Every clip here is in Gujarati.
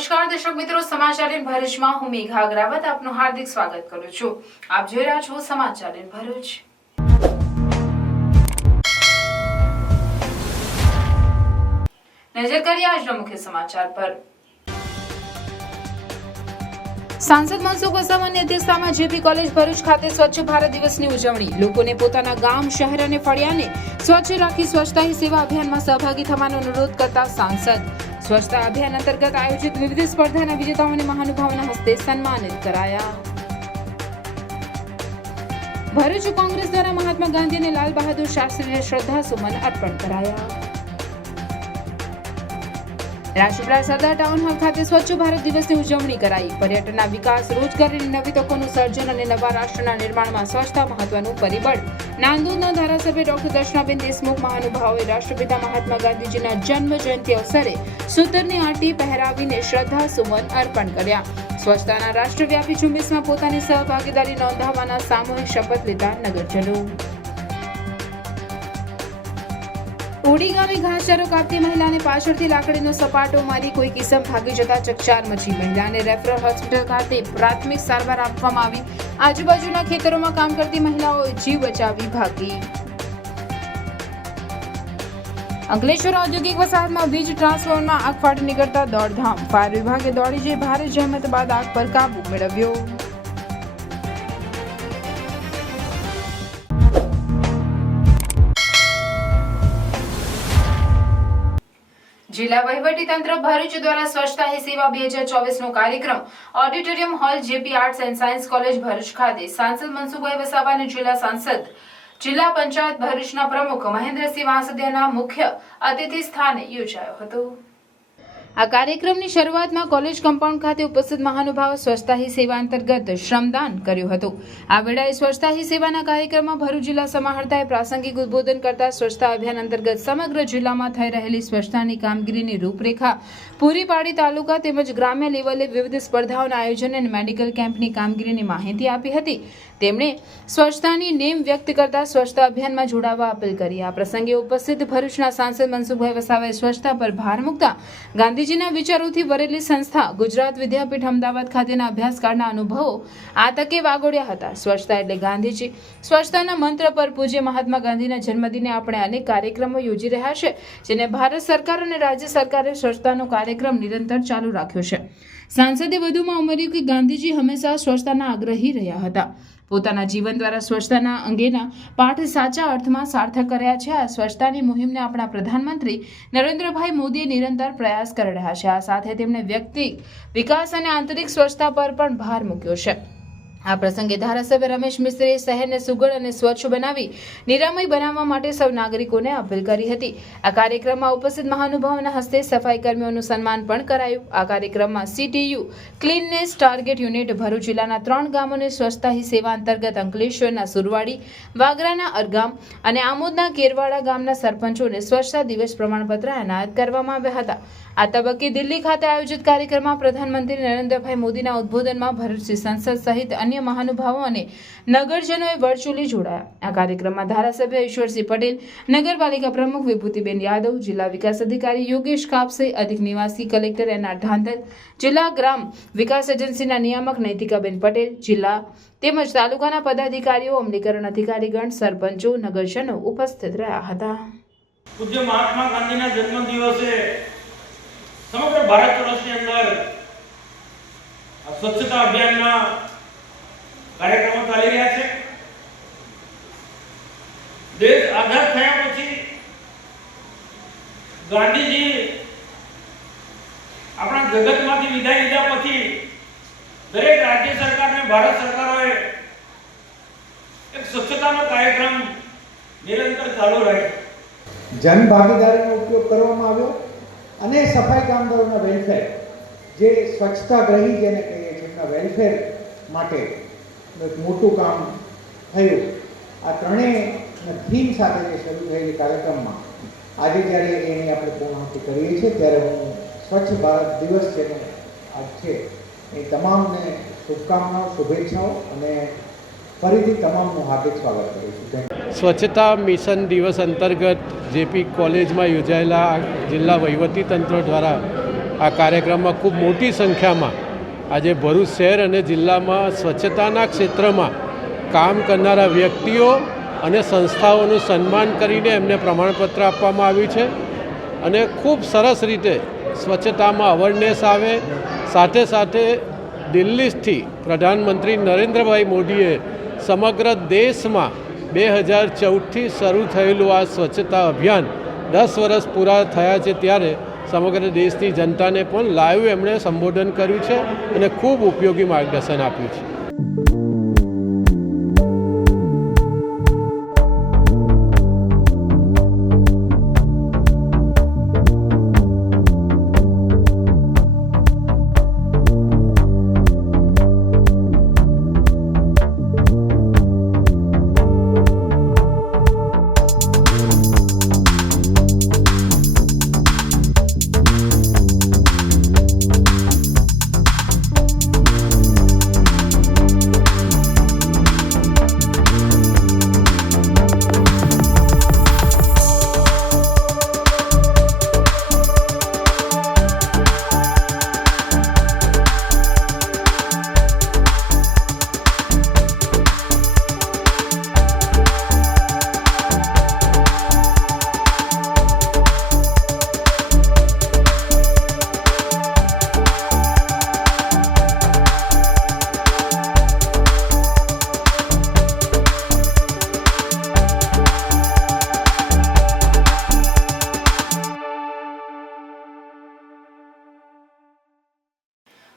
નમસ્કાર દર્શક મિત્રો, સમાચાર ઇન ભરૂચમાં હું મેઘા અગ્રવાલ આપનું હાર્દિક સ્વાગત કરું છું। આપ જોઈ રહ્યા છો સમાચાર ઇન ભરૂચ। નજર કરીએ આજના મુખ્ય સમાચાર પર। सांसद मनसुख वसावानी अध्यक्षतामां जेपी कॉलेज भरूच खाते स्वच्छ भारत दिवसनी उजवणी। लोकोने पोताना गाम, शहर अने फळियाने स्वच्छ राखी स्वच्छता ही सेवा अभियानमां सहभागी थવાનો अनुरोध करता सांसद स्वच्छता अभियान अंतर्गत आयोजित विविध स्पर्धाना विजेताओने महानुभावोना हस्ते सन्मानित कराया। भरूच कांग्रेस द्वारा महात्मा गांधी અને લાલ બહાદુર શાસ્ત્રીને શ્રદ્ધાસુમન અર્પણ કરાયા। રાજપીપળા સરદાર ટાઉન હોલ ખાતે સ્વચ્છ ભારત દિવસની ઉજવણી કરાઈ। પર્યટનના વિકાસ, રોજગારીની નવી તકોનું સર્જન અને નવા રાષ્ટ્રના નિર્માણમાં સ્વચ્છતા મહત્વનું પરિબળ। નાંદોદના ધારાસભ્ય ડોક્ટર દર્શનાબેન દેશમુખ મહાનુભાવોએ રાષ્ટ્રપિતા મહાત્મા ગાંધીજીના જન્મ જયંતિ અવસરે સૂતરની આંટી પહેરાવીને શ્રદ્ધાસુમન અર્પણ કર્યા। સ્વચ્છતાના રાષ્ટ્રવ્યાપી ઝુંબેશમાં પોતાની સહભાગીદારી નોંધાવવાના સામૂહિક શપથ લીધા નગરજનો। ઉડી ગામે ઘાસચારો કાપતી મહિલાને પાછળથી લાકડીનો સપાટો મારી કોઈ કિસમ ભાગી જતા ચકચાર મચી। મહિલાને રેફરલ હોસ્પિટલ ખાતે પ્રાથમિક સારવાર આપવામાં આવી। આજુબાજુના ખેતરોમાં કામ કરતી મહિલાઓએ જીવ બચાવી ભાગી। અંકલેશ્વર ઔદ્યોગિક વસાહતમાં વીજ ટ્રાન્સફોર્મરમાં આગ ફાટી નીકળતા દોડધામ। ફાયર વિભાગે દોડી જઈ ભારે જહેમત બાદ આગ પર કાબુ મેળવ્યો। जिला वहीवटी तंत्र भरूच द्वारा स्वच्छता ही सेवा 2024 नो कार्यक्रम auditorium hall JP arts and science college Bharuch खाते सांसद मनसुखभाई वसावा ने जिला सांसद जिला पंचायत भरूचना प्रमुख महेन्द्रसिंह वासदियाना मुख्य अतिथि स्थाने योजायो हतो। આ કાર્યક્રમની શરૂઆતમાં કોલેજ કમ્પાઉન્ડ ખાતે ઉપસ્થિત મહાનુભાવો સ્વચ્છતા હી સેવા અંતર્ગત શ્રમદાન કર્યું હતું। આ વેળાએ સ્વચ્છતા હી સેવાના કાર્યક્રમમાં ભરૂચ જિલ્લા સમાહર્તાએ પ્રાસંગિક ઉદ્બોધન કરતા સ્વચ્છતા અભિયાન અંતર્ગત સમગ્ર જિલ્લામાં થઈ રહેલી સ્વચ્છતાની કામગીરીની રૂપરેખા પૂરી પાડી તાલુકા તેમજ ગ્રામ્ય લેવલે વિવિધ સ્પર્ધાઓના આયોજન અને મેડિકલ કેમ્પની કામગીરીની માહિતી આપી હતી। તેમણે સ્વચ્છતાની નેમ વ્યક્ત કરતા સ્વચ્છતા અભિયાનમાં જોડાવા અપીલ કરી। આ પ્રસંગે ઉપસ્થિત ભરૂચના સાંસદ મનસુખભાઈ વસાવાએ સ્વચ્છતા પર ભાર મૂકતા ગાંધીજીના વિચારોથી વરેલી સંસ્થા ગુજરાત વિદ્યાપીઠ અમદાવાદ ખાતેના અભ્યાસકાળના અનુભવો આ તકે વાગોડ્યા હતા। સ્વચ્છતા એટલે ગાંધીજી। સ્વચ્છતાના મંત્ર પર પૂજ્ય મહાત્મા ગાંધીના જન્મદિને આપણે અનેક કાર્યક્રમો યોજી રહ્યા છે, જેને ભારત સરકાર અને રાજ્ય સરકારે સ્વચ્છતાનો કાર્યક્રમ નિરંતર ચાલુ રાખ્યો છે। સાંસદે વધુમાં ઉમેર્યું કે ગાંધીજી હંમેશા સ્વચ્છતાના આગ્રહી રહ્યા હતા। પોતાના જીવન દ્વારા સ્વચ્છતાના અંગેના પાઠ સાચા અર્થમાં સાર્થક કર્યા છે। આ સ્વચ્છતાની મુહિમને આપણા પ્રધાનમંત્રી નરેન્દ્રભાઈ મોદીએ નિરંતર પ્રયાસ કરી રહ્યા છે। આ સાથે તેમણે વ્યક્તિગત વિકાસ અને આંતરિક સ્વચ્છતા પર પણ ભાર મૂક્યો છે। આ પ્રસંગે ધારાસભ્ય રમેશ મિસ્ત્રીએ શહેરને સુઘડ અને સ્વચ્છ બનાવી નિરામય બનાવવા માટે સૌ નાગરિકોને અપીલ કરી હતી। આ કાર્યક્રમમાં ઉપસ્થિત મહાનુભાવોના હસ્તે સફાઈ કર્મીઓનું સન્માન પણ કરાયું। આ કાર્યક્રમમાં CTU cleanness target unit Bharuch જિલ્લાના 3 ગામોને સ્વચ્છતા હી સેવા અંતર્ગત અંકલેશ્વરના સુરવાડી, વાગરાના અરગામ અને આમોદના કેરવાડા ગામના સરપંચોને સ્વચ્છતા દિવસ પ્રમાણપત્ર એનાયત કરવામાં આવ્યા હતા। આ તબક્કે દિલ્હી ખાતે આયોજિત કાર્યક્રમમાં પ્રધાનમંત્રી નરેન્દ્રભાઈ મોદીના ઉદ્બોધનમાં ભરૂચની સંસદ સહિત अन्य महानुभावों અને નગરજનોએ વર્ચ્યુઅલી જોડાયા। આ કાર્યક્રમમાં ધારાસભ્ય ઈશ્વરસિંહ પટેલ, નગરપાલિકા પ્રમુખ વિભૂતિબેન યાદવ, જિલ્લા વિકાસ અધિકારી યોગેશ કાપસે, અધિક નિવાસી કલેક્ટર એનઆર ધાંધલ, જિલ્લા ગ્રામ વિકાસ એજન્સીના નિયામક નૈતિકાબેન પટેલ, જિલ્લા તેમજ તાલુકાના પદાધિકારીઓ, અમલીકરણ અધિકારીગણ, સરપંચો, નગરજનો ઉપસ્થિત રહ્યા હતા। પૂજ્ય મહાત્મા ગાંધીના જન્મદિવસે સમગ્ર ભારત વર્ષની અંદર સ્વચ્છતા અભિયાનના કાર્યક્રમો ચાલી રહ્યા છે। દેશ આઝાદ થયા પછી ગાંધીજી આપણા જગતમાંથી વિદાય લીધા પછી દરેક રાજ્ય સરકારને ભારત સરકારોએ એક સ્વચ્છતાનો કાર્યક્રમ નિરંતર ચાલુ રાખ્યો। જન ભાગીદારીનો ઉપયોગ કરવામાં આવ્યો અને સફાઈ કામદારોના વેલફેર, જે સ્વચ્છતાગ્રહી જેને કહીએ છીએ, એમના વેલફેર માટે એક મોટું કામ થયું। આ ત્રણેય થીમ સાથે જે શરૂ થયેલી કાર્યક્રમમાં આજે જ્યારે એની આપણે પૂર્ણાહુતિ કરીએ છીએ ત્યારે હું સ્વચ્છ ભારત દિવસ જેનો આજ છે એ તમામને શુભકામનાઓ, શુભેચ્છાઓ અને ફરીથી તમામનું હાર્દિક સ્વાગત કરું છું। સ્વચ્છતા મિશન દિવસ અંતર્ગત જેપી કોલેજમાં યોજાયેલા જિલ્લા વહીવટી તંત્ર દ્વારા આ કાર્યક્રમમાં ખૂબ મોટી સંખ્યામાં આજે ભરૂચ શહેર અને જિલ્લામાં સ્વચ્છતાના ક્ષેત્રમાં કામ કરનારા વ્યક્તિઓ અને સંસ્થાઓનું સન્માન કરીને એમને પ્રમાણપત્ર આપવામાં આવ્યું છે અને ખૂબ સરસ રીતે સ્વચ્છતામાં અવેરનેસ આવે. સાથે સાથે દિલ્હીથી પ્રધાનમંત્રી નરેન્દ્રભાઈ મોદીએ સમગ્ર દેશમાં 2014થી શરૂ થયેલું આ સ્વચ્છતા અભિયાન 10 વર્ષ પૂરા થયા છે ત્યારે સમગ્ર દેશની જનતાને પણ લાઈવ એમણે સંબોધન કર્યું છે અને ખૂબ ઉપયોગી માર્ગદર્શન આપ્યું છે.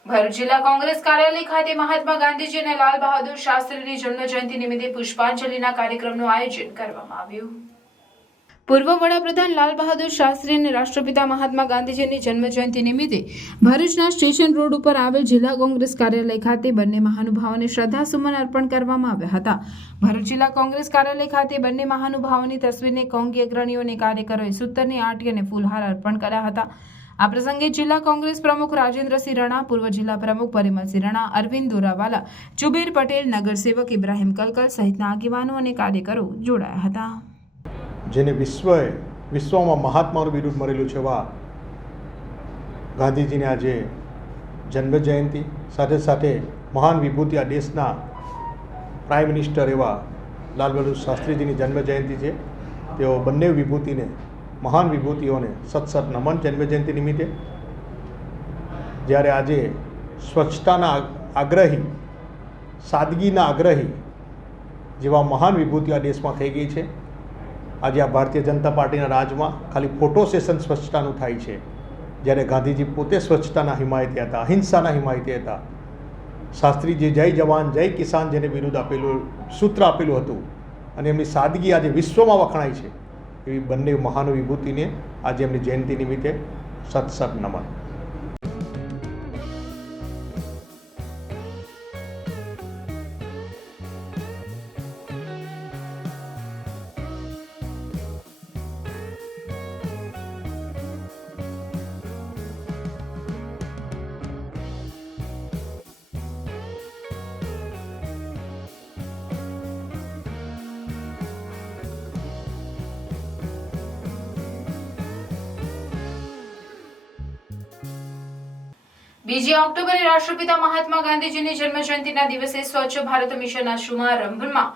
ભરૂચ જિલ્લા કોંગ્રેસ કાર્યાલય ખાતે મહાત્મા ગાંધીજી અને લાલ બહાદુર શાસ્ત્રીની જન્મ જયંતિ નિમિત્તે પુષ્પાંજલિના કાર્યક્રમનું આયોજન કરવામાં આવ્યું. પૂર્વ વડાપ્રધાન લાલ બહાદુર શાસ્ત્રી અને રાષ્ટ્રપિતા મહાત્મા ગાંધીજીની જન્મ જયંતિ નિમિત્તે ભરૂચના સ્ટેશન રોડ ઉપર આવેલ જિલ્લા કોંગ્રેસ કાર્યાલય ખાતે બંને મહાનુભાવોને શ્રદ્ધાસુમન અર્પણ કરવામાં આવ્યા હતા. ભરૂચ જિલ્લા કોંગ્રેસ કાર્યાલય ખાતે બંને મહાનુભાવોની તસવીરને કોંગી અગ્રણીઓ અને કાર્યકરોએ સૂતરની આંટી અને ફૂલહાર અર્પણ કર્યા હતા. આ પ્રસંગે જિલ્લા કોંગ્રેસ પ્રમુખ રાજેન્દ્રસિંહ રણા, પૂર્વ જિલ્લા પ્રમુખ પરિમલસિંહ રણા, અરવિંદ દોરાવાલા, જુબેર પટેલ, નગરસેવક ઇબ્રાહિમ કલકલ સહિતના આગેવાનો અને કાર્યકરો જોડાયા હતા. જેને વિશ્વમાં મહાત્માનું બિરુદ મળેલું છે એવા ગાંધીજીની આજે જન્મ જયંતિ સાથે સાથે મહાન વિભૂતિ આ દેશના પ્રાઇમ મિનિસ્ટર એવા લાલ બહાદુર શાસ્ત્રીજીની જન્મ જયંતિ છે. તેઓ બંને વિભૂતિને મહાન વિભૂતિઓને સત નમન જન્મજયંતિ નિમિત્તે. જ્યારે આજે સ્વચ્છતાના આગ્રહી, સાદગીના આગ્રહી જેવા મહાન વિભૂતિ આ દેશમાં થઈ ગઈ છે. આજે આ ભારતીય જનતા પાર્ટીના રાજમાં ખાલી ફોટો સેશન સ્વચ્છતાનું થાય છે, જ્યારે ગાંધીજી પોતે સ્વચ્છતાના હિમાયતી હતા, અહિંસાના હિમાયતી હતા. શાસ્ત્રીજી જય જવાન જય કિસાન જેને વિરુદ્ધ આપેલું સૂત્ર આપેલું હતું અને એમની સાદગી આજે વિશ્વમાં વખણાય છે. એવી બંને મહાન વિભૂતિને આજે એમની જયંતિ નિમિત્તે સત નમન. બીજી ઓક્ટોબરે રાષ્ટ્રપિતા મહાત્મા ગાંધીજીની જન્મજયંતિના દિવસે સ્વચ્છ ભારત મિશનના શુભારંભમાં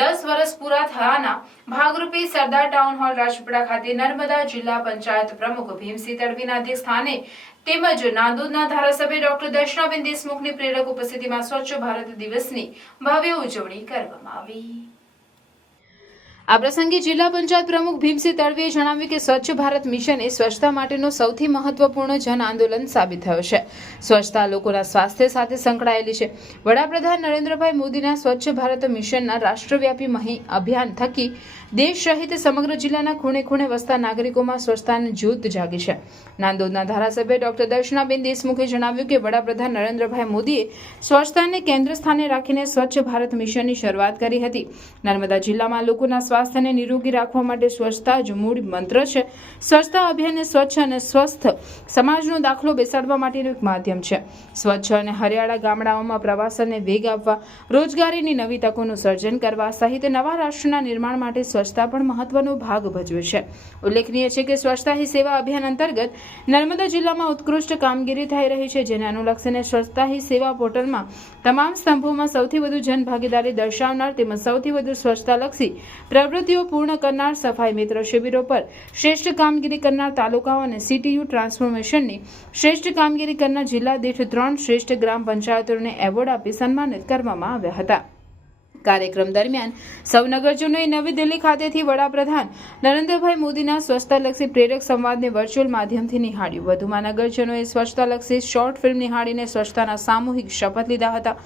10 વર્ષ પૂરા થયાના ભાગરૂપે સરદાર ટાઉન હોલ રાજપીપળા ખાતે નર્મદા જિલ્લા પંચાયત પ્રમુખ ભીમસિંહ તડવીના અધ્યક્ષસ્થાને તેમજ નાંદોદના ધારાસભ્ય ડોક્ટર દર્શનાબેન દેશમુખની પ્રેરક ઉપસ્થિતિમાં સ્વચ્છ ભારત દિવસની ભવ્ય ઉજવણી કરવામાં આવી. આ પ્રસંગે જિલ્લા પંચાયત પ્રમુખ ભીમસિંહ તડવીએ જણાવ્યું કે સ્વચ્છ ભારત મિશન એ સ્વચ્છતા માટેનો સૌથી મહત્વપૂર્ણ જન આંદોલન સાબિત થયો છે. સ્વચ્છતા લોકોના સ્વાસ્થ્ય સાથે સંકળાયેલી છે. વડાપ્રધાન નરેન્દ્રભાઈ મોદીના સ્વચ્છ ભારત મિશનના રાષ્ટ્રવ્યાપી અભિયાન થકી દેશ સહિત સમગ્ર જિલ્લાના ખૂણે ખૂણે વસતા નાગરિકોમાં સ્વચ્છતાની જ્યોત જાગી છે. નાંદોદના ધારાસભ્ય ડોક્ટર દર્શનાબેન દેશમુખે જણાવ્યું કે વડાપ્રધાન નરેન્દ્રભાઈ મોદીએ સ્વચ્છતાને કેન્દ્ર સ્થાને રાખીને સ્વચ્છ ભારત મિશનની શરૂઆત કરી હતી. નર્મદા જિલ્લામાં લોકોના સ્વાસ્થ્યને નિરોગી રાખવા માટે સ્વચ્છતા જ મૂળ મંત્ર છે. સ્વચ્છતા અભિયાન સ્વચ્છ અને સ્વસ્થ સમાજનો દાખલો બેસાડવા માટેનું એક માધ્યમ છે. સ્વચ્છ અને હરિયાળા ગામડાઓમાં પ્રવાસનને વેગ આપવા, રોજગારીની નવી તકોનું સર્જન કરવા સહિત નવા રાષ્ટ્રના નિર્માણ માટે સ્વચ્છતા પણ મહત્વનો ભાગ ભજવે છે. ઉલ્લેખનીય છે કે સ્વચ્છતા હી સેવા અભિયાન અંતર્ગત નર્મદા જિલ્લામાં ઉત્કૃષ્ટ કામગીરી થઈ રહી છે, જેને અનુલક્ષીને સ્વચ્છતા હી સેવા પોર્ટલમાં તમામ સ્તંભોમાં સૌથી વધુ જનભાગીદારી દર્શાવનાર તેમજ સૌથી વધુ સ્વચ્છતાલક્ષી પ્રવૃત્તિઓ પૂર્ણ કરનાર, સફાઈ મિત્ર શિબિરો પર શ્રેષ્ઠ કામગીરી કરનાર તાલુકાઓ અને સીટીયુ ટ્રાન્સફોર્મેશનની શ્રેષ્ઠ કામગીરી કરનાર જિલ્લા દીઠ 3 શ્રેષ્ઠ ગ્રામ પંચાયતોને એવોર્ડ આપી સન્માનિત કરવામાં આવ્યા હતા. કાર્યક્રમ દરમિયાન સૌ નગરજનોએ નવી દિલ્હી ખાતેથી વડાપ્રધાન નરેન્દ્રભાઈ મોદીના સ્વચ્છતાલક્ષી પ્રેરક સંવાદને વર્ચ્યુઅલ માધ્યમથી નિહાળ્યું. વધુમાં નગરજનોએ સ્વચ્છતાલક્ષી શોર્ટ ફિલ્મ નિહાળીને સ્વચ્છતાના સામૂહિક શપથ લીધા હતા.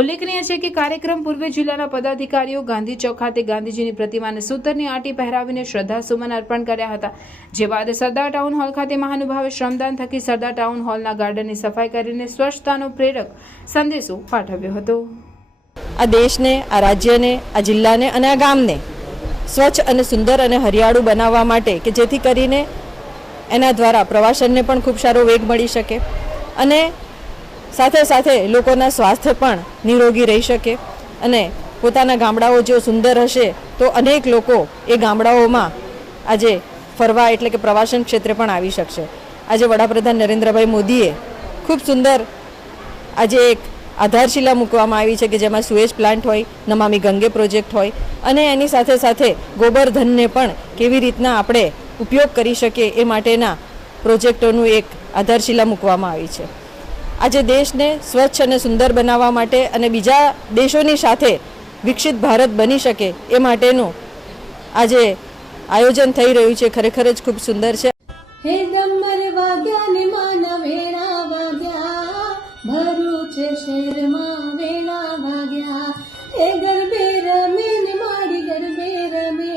ઉલ્લેખનીય છે કે કાર્યક્રમ પૂર્વે જિલ્લાના પદાધિકારીઓ ગાંધી ચોક ખાતે ગાંધીજીની પ્રતિમાને સૂતરની આંટી પહેરાવીને શ્રદ્ધાસુમન અર્પણ કર્યા હતા. જે બાદ સરદાર ટાઉન હોલ ખાતે મહાનુભાવે શ્રમદાન થકી સરદાર ટાઉન હોલના ગાર્ડનની સફાઈ કરીને સ્વચ્છતાનો પ્રેરક સંદેશો પાઠવ્યો હતો. આ દેશને, આ રાજ્યને, આ જિલ્લાને અને આ ગામને સ્વચ્છ અને સુંદર અને હરિયાળું બનાવવા માટે કે જેથી કરીને એના દ્વારા પ્રવાસનને પણ ખૂબ સારો વેગ મળી શકે અને સાથે સાથે લોકોના સ્વાસ્થ્ય પણ નિરોગી રહી શકે અને પોતાના ગામડાઓ જો સુંદર હશે તો અનેક લોકો એ ગામડાઓમાં આજે ફરવા એટલે કે પ્રવાસન ક્ષેત્રે પણ આવી શકશે. આજે વડાપ્રધાન નરેન્દ્રભાઈ મોદીએ ખૂબ સુંદર આજે એક આધારશિલા મૂકવામાં આવી છે કે જેમાં સુએજ પ્લાન્ટ હોય, નમામી ગંગે પ્રોજેક્ટ હોય અને એની સાથે સાથે ગોબરધનને પણ કેવી રીતના આપણે ઉપયોગ કરી શકીએ એ માટેના પ્રોજેક્ટોનું એક આધારશિલા મૂકવામાં આવી છે. આજે દેશને સ્વચ્છ અને સુંદર બનાવવા માટે અને બીજા દેશોની સાથે વિકસિત ભારત બની શકે એ માટેનું આજે આયોજન થઈ રહ્યું છે. ખરેખર જ ખૂબ સુંદર છે. હે ડમર વાગ્યા ને માના વેળા વાગ્યા, ભરૂચ શહેરમાં વેળા વાગ્યા. હે ગરબે રમે ને મારી ગરબે રમે,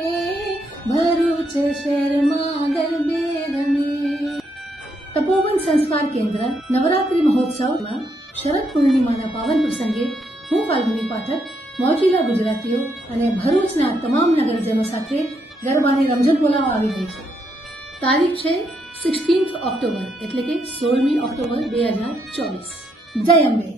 ભરૂચ શહેરમાં ગરબે રમે. તપોવન સંસ્કાર કેન્દ્ર નવરાત્રિ મહોત્સવમાં શરદ પૂર્ણિમાના પાવન પ્રસંગે હું ફાલ્ગુની પાઠક મોજીલા ગુજરાતીઓ અને ભરૂચના તમામ નગરજનો સાથે ગરબાની રમઝટ બોલાવવા આવી ગઈ છે. તારીખ છે 16 ઓક્ટોબર એટલે કે 16મી ઓક્ટોબર 2024. જય અંબે.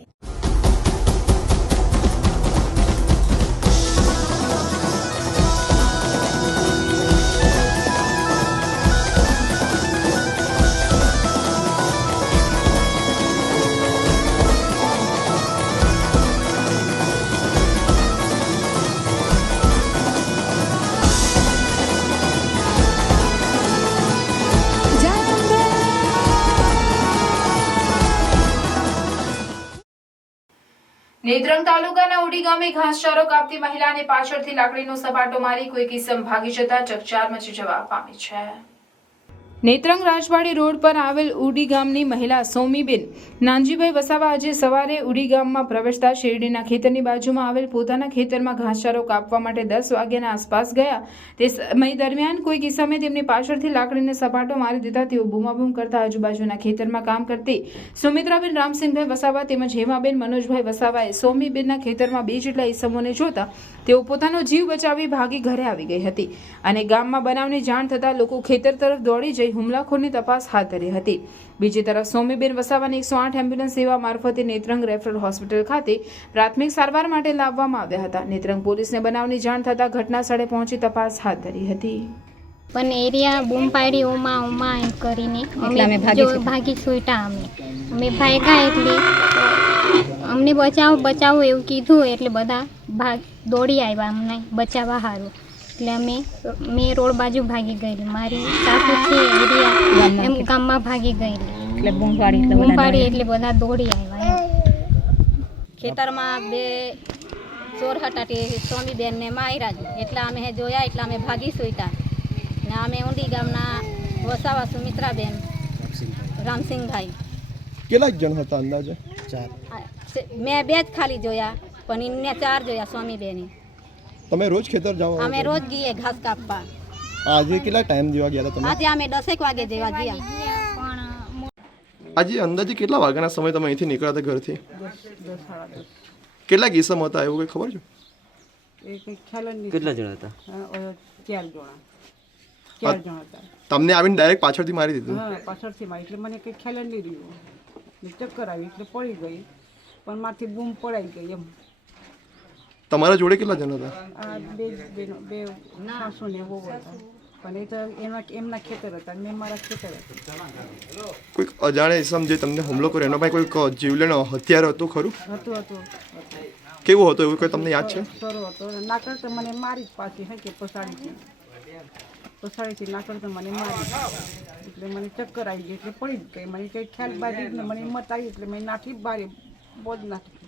નેત્રંગ તાલુકાના ઉડી ગામે ઘાસચારો કાપતી મહિલાને પાછળથી લાકડીનો સપાટો મારી કોઈ કિસ્મ ભાગી જતા ચકચાર મચી જવા પામી છે. નેત્રંગ રાજવાડી રોડ પર આવેલ ઉડી ગામની મહિલા સોમીબેન નાનજીભાઈ વસાવા આજે સવારે ઉડી ગામમાં પ્રવેશતા શેરડીના ખેતરની બાજુમાં આવેલ પોતાના ખેતરમાં ઘાસચારો કાપવા માટે 10 વાગ્યાના આસપાસ ગયા. તે સમય દરમિયાન કોઈ કિસ્સામે તેમની પાછળથી લાકડીને સપાટો મારી દેતા તેઓ બૂમાબૂમ કરતા આજુબાજુના ખેતરમાં કામ કરતી સુમિત્રાબેન રામસિંહભાઈ વસાવા તેમજ હેમાબેન મનોજભાઈ વસાવાએ સોમીબેનના ખેતરમાં 2 જેટલા ઈસમોને જોતા તેઓ પોતાનો જીવ બચાવી ભાગી ઘરે આવી ગઈ હતી અને ગામમાં બનાવની જાણ થતાં લોકો ખેતર તરફ દોડી જઈ હુમલાખોરની તપાસ હાથ ધરી હતી. બીજી તરફ સોમીબેન વસાવાને 108 એમ્બ્યુલન્સ સેવા મારફતે નેત્રંગ રેફરલ હોસ્પિટલ ખાતે પ્રાથમિક સારવાર માટે લાવવામાં આવ્યા હતા. નેત્રંગ પોલીસને બનાવની જાણ થતાં ઘટના સ્થળે પહોંચી તપાસ હાથ ધરી હતી. પણ એરિયા બૂમ પાડી ઓમાં એમ કરીને અમે ભાગી છૂટા. અમે ભાગ્યા એટલે અમને બચાવો એવું કીધું એટલે બધા દોડી આવ્યા અમને બચાવવા સારું. એટલે મેં રોડ બાજુ ભાગી ગયેલી. મારી સાસુ છે એરિયા એમ ગામમાં ભાગી ગયેલી. એટલે બૂમ પાડી એટલે બધા દોડી આવ્યા. ખેતરમાં 2 ચોર હતા તે સ્વામીબેનને માર્યા જ એટલે અમે જોયા એટલે અમે ભાગી છૂટા. ને અમે ઊંડી ગામના વસાવા સુમિત્રાબેન રામસિંહભાઈ. કેટલા જણ હતા અંદાજે? 4. મેં 2 જ ખાલી જોયા પણ એમને 4 જોયા સ્વામીબેને. તમે રોજ ખેતર જાઓ? અમે રોજ ગઈએ ઘાસ કાપવા. આજે કેટલા ટાઈમ જેવા ગયા હતા તમે? આજે અમે 10 વાગે જેવા ગયા. આજે અંદાજે કેટલા વાગ્યાના સમય તમે અહીંથી નીકળ્યા હતા ઘરથી? કેટલા કિસ્સા હતા એવું કંઈ ખબર છે? એ કંઈ ખ્યાલ જ નહીં. કેટલા જણા હતા? 4 જણા હતા. તમને આવીને ડાયરેક્ટ પાછળથી મારી દીધું? હા, પાછળથી મારી, એટલે મને કંઈ ખ્યાલ જ નહીં રહ્યું. ને ચક્કર આવી એટલે પડી ગઈ, પણ મારથી બૂમ પડાઈ ગઈ એમ. તમારા જોડે કેટલા જણા હતા? આ બે સાસુ ને વહુ હતા, પણ એ તો એમના ખેતર હતા, મેં મારા ખેતર હતા. કોઈક અજાણે ઇસમ જે તમને હુમલો કર્યો એનો પાસે કોઈક જીવલેણ હથિયાર હતું ખરું? હતું. કેવું હતું એવું કોઈ તમને યાદ છે? સરો હતો. નાકર તો મને મારી જ પાછી હે કે પસાડીથી નાકર તો મને મારી, એટલે મને ચક્કર આવી ગઈ એટલે પડી જ ગઈ. મને કંઈ ખ્યાલ બાજી ને મને હિંમત આવી એટલે મેં નાખી બારી, બહુ જ નાખી.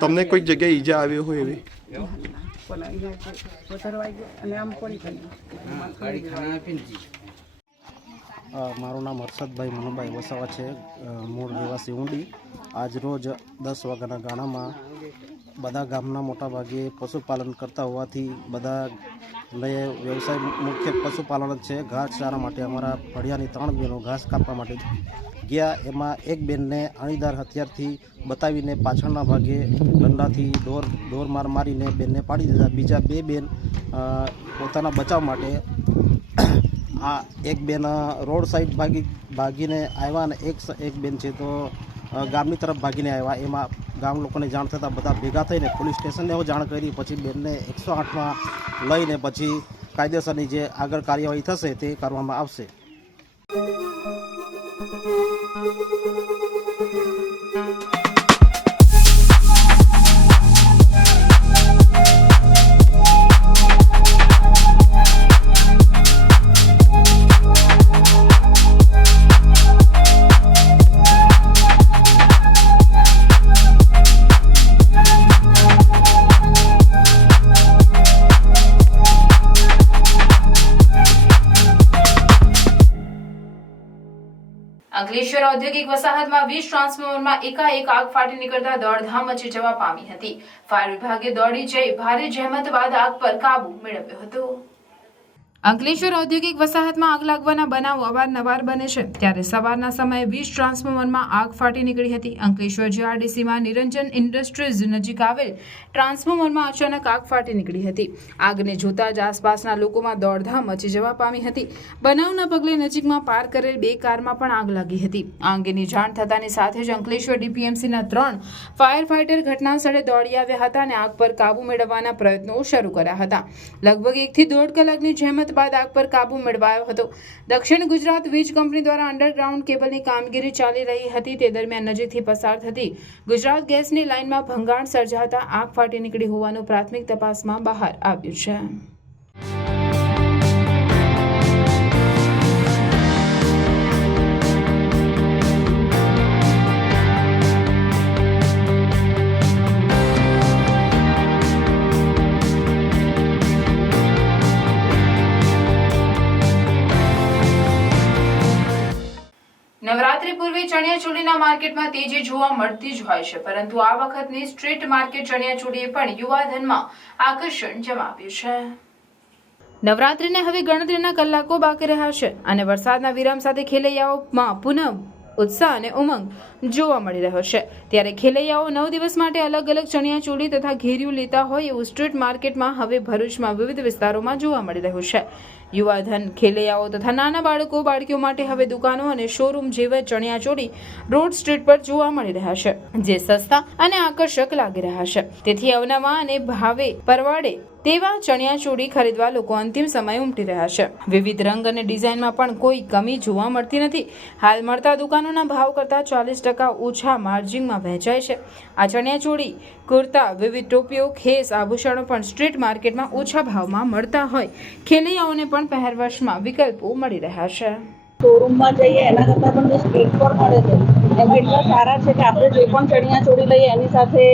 તમને કોઈક જગ્યાએ ઈજા આવી હોય એવી? પણ અહીંયા વધારે આવી ગયો અને આમ પડી ગઈ. મારું નામ હર્ષદભાઈ મનુભાઈ વસાવા છે, મૂળ રહેવાસી ઊંડી. આજ રોજ 10 વાગ્યાના ગાળામાં બધા ગામના મોટાભાગે પશુપાલન કરતા હોવાથી બધા વ્યવસાય મુખ્ય પશુપાલન જ છે. ઘાસચારા માટે અમારા ફળિયાની 3 બહેનો ઘાસ કાપવા માટે ગયા. એમાં એક બેનને અણીદાર હથિયારથી બતાવીને પાછળના ભાગે દંડાથી દોર મારીને બેનને પાડી દીધા. બીજા 2 બેન પોતાના બચાવ માટે આ એક બેન રોડ સાઈડ ભાગીને આવ્યા અને એક બેન છે તો ગામની તરફ ભાગીને આવ્યા. એમાં ગામ લોકોને જાણ થતાં બધા ભેગા થઈને પોલીસ સ્ટેશનને જાણ કરી. પછી બેનને 108માં લઈને પછી કાયદેસરની જે આગળ કાર્યવાહી થશે તે કરવામાં આવશે. અંકલેશ્વર ઔદ્યોગિક વસાહતમાં 20 ટ્રાન્સફોર્મરમાં એકાએક આગ ફાટી નીકળતા દોડધામ મચી જવા પામી હતી. ફાયર વિભાગે દોડી જઈ ભારે જહેમત બાદ આગ પર કાબુ મેળવ્યો હતો. અંકલેશ્વર ઔદ્યોગિક વસાહતમાં આગ લાગવાના બનાવો અવારનવાર બને છે, ત્યારે સવારના સમયે 20 ટ્રાન્સફોર્મરમાં આગ ફાટી નીકળી હતી. અંકલેશ્વર જીઆરડીસીમાં નિરંજન ઇન્ડસ્ટ્રીઝ નજીક આવેલ ટ્રાન્સફોર્મરમાં અચાનક આગ ફાટી નીકળી હતી. આગને જોતા જ આસપાસના લોકોમાં દોડધામ મચી જવા પામી હતી. બનાવના પગલે નજીકમાં પાર્ક કરેલ 2 કારમાં પણ આગ લાગી હતી. આ અંગેની જાણ થતાની સાથે જ અંકલેશ્વર ડીપીએમસીના 3 ફાયર ફાઇટર ઘટના સ્થળે દોડી આવ્યા હતા અને આગ પર કાબુ મેળવવાના પ્રયત્નો શરૂ કર્યા હતા. લગભગ 1 થી 1.5 કલાકની જહેમત બાદ આગ પર કાબુ મેળવાયો હતો. દક્ષિણ ગુજરાત વીજ કંપની દ્વારા અંડરગ્રાઉન્ડ કેબલની કામગીરી ચાલી રહી હતી. તે દરમિયાન નજીકથી પસાર થતી ગુજરાત ગેસની લાઇનમાં ભંગાણ સર્જાતા આગ ફાટી નીકળી હોવાનું પ્રાથમિક તપાસમાં બહાર આવ્યું છે. નવરાત્રી પૂર્વે ચણિયાચોળીના માર્કેટમાં તેજી જોવા મળતી જ હોય છે, પરંતુ આ વખતની સ્ટ્રીટ માર્કેટ ચણિયાચોળીએ પણ યુવાધનમાં આકર્ષણ જમાવ્યું છે. નવરાત્રીને હવે ગણતરીના કલાકો બાકી રહ્યા છે અને વરસાદના વિરામ સાથે ખેલૈયાઓમાં પુનઃ ઉત્સાહ અને ઉમંગ જોવા મળી રહ્યો છે. ત્યારે ખેલૈયાઓ 9 દિવસ માટે અલગ અલગ ચણિયાચોળી તથા ઘેરિયું લેતા હોય એવું સ્ટ્રીટ માર્કેટમાં હવે ભરૂચમાં વિવિધ વિસ્તારોમાં જોવા મળી રહ્યું છે. યુવાધન, ખેલૈયાઓ તથા નાના બાળકીઓ માટે હવે દુકાનો અને શોરૂમ જેવા ચણિયાચોળી રોડ સ્ટ્રીટ પર જોવા મળી રહ્યા છે, જે સસ્તા અને આકર્ષક લાગી રહ્યા છે. તેથી અવનવા અને ભાવે પરવાડે તેવા ચણિયાચોળી ખરીદવા લોકો અંતિમ સમય ઉમટી રહ્યા છે. વિવિધ રંગ અને ડિઝાઇનમાં પણ કોઈ કમી જોવા મળતી નથી. હાલ મળતા દુકાનોના ભાવ કરતાં 40% ઓછા માર્જિનમાં વહેંચાય છે. આ ચણિયાચોળી, કુર્તા, વિવિધ ટોપીઓ, ખેસ, આભૂષણો પણ સ્ટ્રીટ માર્કેટમાં ઓછા ભાવમાં મળતા હોય ખેલૈયાઓને પણ પહેરવેશમાં વિકલ્પો મળી રહ્યા છે. શોરૂમમાં જઈએ એના કરતાં પણ જે સ્ટ્રીટ પર મળે છે એમાં એટલા સારા છે કે આપણે જે પણ ચણિયાચોળી લઈએ એની સાથે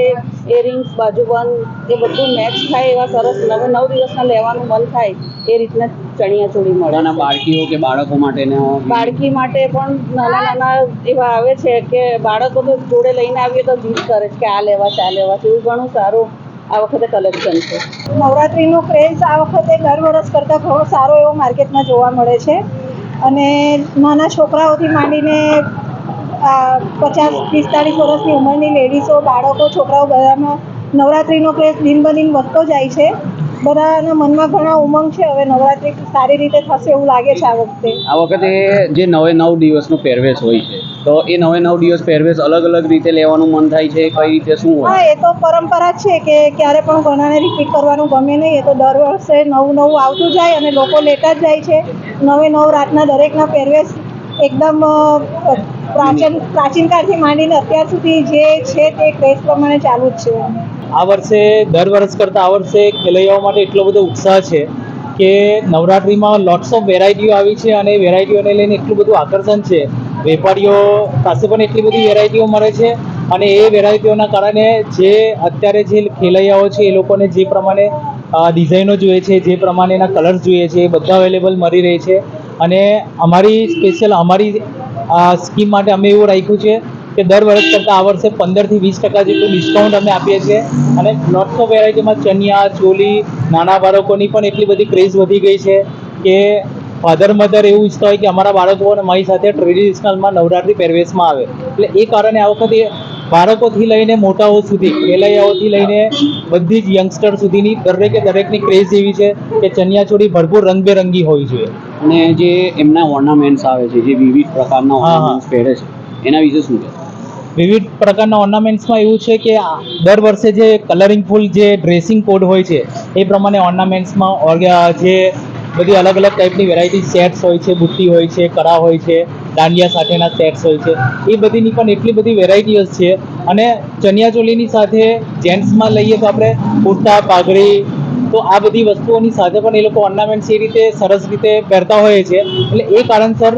ઇયરિંગ્સ, બાજુબંધ એ બધું મેચ થાય એવા સરસ 9 દિવસના લેવાનું મન થાય એ રીતના ચણિયાચોળી મળે. બાળકીઓ કે બાળકો માટે બાળકી માટે પણ નાના એવા આવે છે કે બાળકો તો જોડે લઈને આવીએ તો જીદ કરે છે કે આ લેવા છે, આ લેવા છે. એવું ઘણું સારું આ વખતે કલેક્શન છે. નવરાત્રીનો ક્રેઝ આ વખતે દર વર્ષ કરતાં ઘણો સારો એવો માર્કેટમાં જોવા મળે છે અને નાના છોકરાઓથી માંડીને 50-45 વર્ષની ઉંમરની લેડીઝો, બાળકો, છોકરાઓ બધામાં નવરાત્રિનો ક્રેઝ દિન બ દિન વધતો જાય છે. બધાના મનમાં ઘણા ઉમંગ છે. હવે નવરાત્રિ સારી રીતે થશે એવું લાગે છે આ વખતે. આ વખતે જે 9 દિવસનો પહેરવેશ હોય છે, તો એ 9 દિવસ પહેરવેશ અલગ અલગ રીતે લેવાનું મન થાય છે, કઈ રીતે શું હોય? હા, એ તો પરંપરા જ છે કે ક્યારે પણ ઘણાને રિપીટ કરવાનું ગમે નહીં. એ તો દર વર્ષે નવું આવતું જાય અને લોકો લેતા જ જાય છે. 9 રાતના દરેકના પહેરવેશ એકદમ પ્રાચીન કાળથી માંડીને અત્યાર સુધી જે છે તે ક્રેઝ પ્રમાણે ચાલુ જ છે. આ વર્ષે દર વર્ષ કરતાં આ વર્ષે ખેલૈયાઓ માટે એટલો બધો ઉત્સાહ છે કે નવરાત્રિમાં લોટ્સ ઓફ વેરાયટીઓ આવી છે અને વેરાયટીઓને લઈને એટલું બધું આકર્ષણ છે. વેપારીઓ પાસે પણ એટલી બધી વેરાયટીઓ મળે છે અને એ વેરાયટીઓના કારણે જે અત્યારે જે ખેલૈયાઓ છે એ લોકોને જે પ્રમાણે ડિઝાઇનો જોઈએ છે, જે પ્રમાણેના કલર્સ જોઈએ છે, એ બધા અવેલેબલ મળી રહે છે. અને અમારી સ્કીમ માટે અમે એવું રાખ્યું છે કે દર વર્ષ કરતાં આ વર્ષે 15% થી 20% જેટલું ડિસ્કાઉન્ટ અમે આપીએ છીએ. અને લોટ્સ ઓફ વેરાયટીમાં ચણિયા ચોલી, નાના બાળકોની પણ એટલી બધી ક્રેઝ વધી ગઈ છે કે ફાધર મધર એવું ઈચ્છતા હોય કે અમારા બાળકો અને મારી સાથે ટ્રેડિશનલમાં નવરાત્રિ પહેરવેશમાં આવે. એટલે એ કારણે આ વખતે બાળકોથી લઈને મોટાઓ સુધી, ખેલૈયાઓથી લઈને બધી જ યંગસ્ટર સુધીની દરેકની ક્રેઝ એવી છે કે ચણિયા ચોળી ભરપૂર રંગબેરંગી હોવી જોઈએ. અને જે એમના ઓર્નામેન્ટ્સ આવે છે, જે વિવિધ પ્રકારના ઓર્નામેન્ટ્સ પહેરે છે, એના વિશે શું કહે? વિવિધ પ્રકારના ઓર્નામેન્ટ્સમાં એવું છે કે દર વર્ષે જે કલરિંગફુલ જે ડ્રેસિંગ કોડ હોય છે એ પ્રમાણે ઓર્નામેન્ટ્સમાં જે બધી અલગ અલગ ટાઈપની વેરાયટી સેટ્સ હોય છે, બુટ્ટી હોય છે, કડા હોય છે, દાંડિયા સાથેના સેટ્સ હોય છે, એ બધીની પણ એટલી બધી વેરાયટીઓ છે. અને ચણિયાચોલીની સાથે જેન્ટ્સમાં લઈએ તો આપણે કુર્તા, પાઘડી, તો આ બધી વસ્તુઓની સાથે પણ એ લોકો ઓર્નામેન્ટ્સ એ રીતે સરસ રીતે પહેરતા હોય છે. એટલે એ કારણસર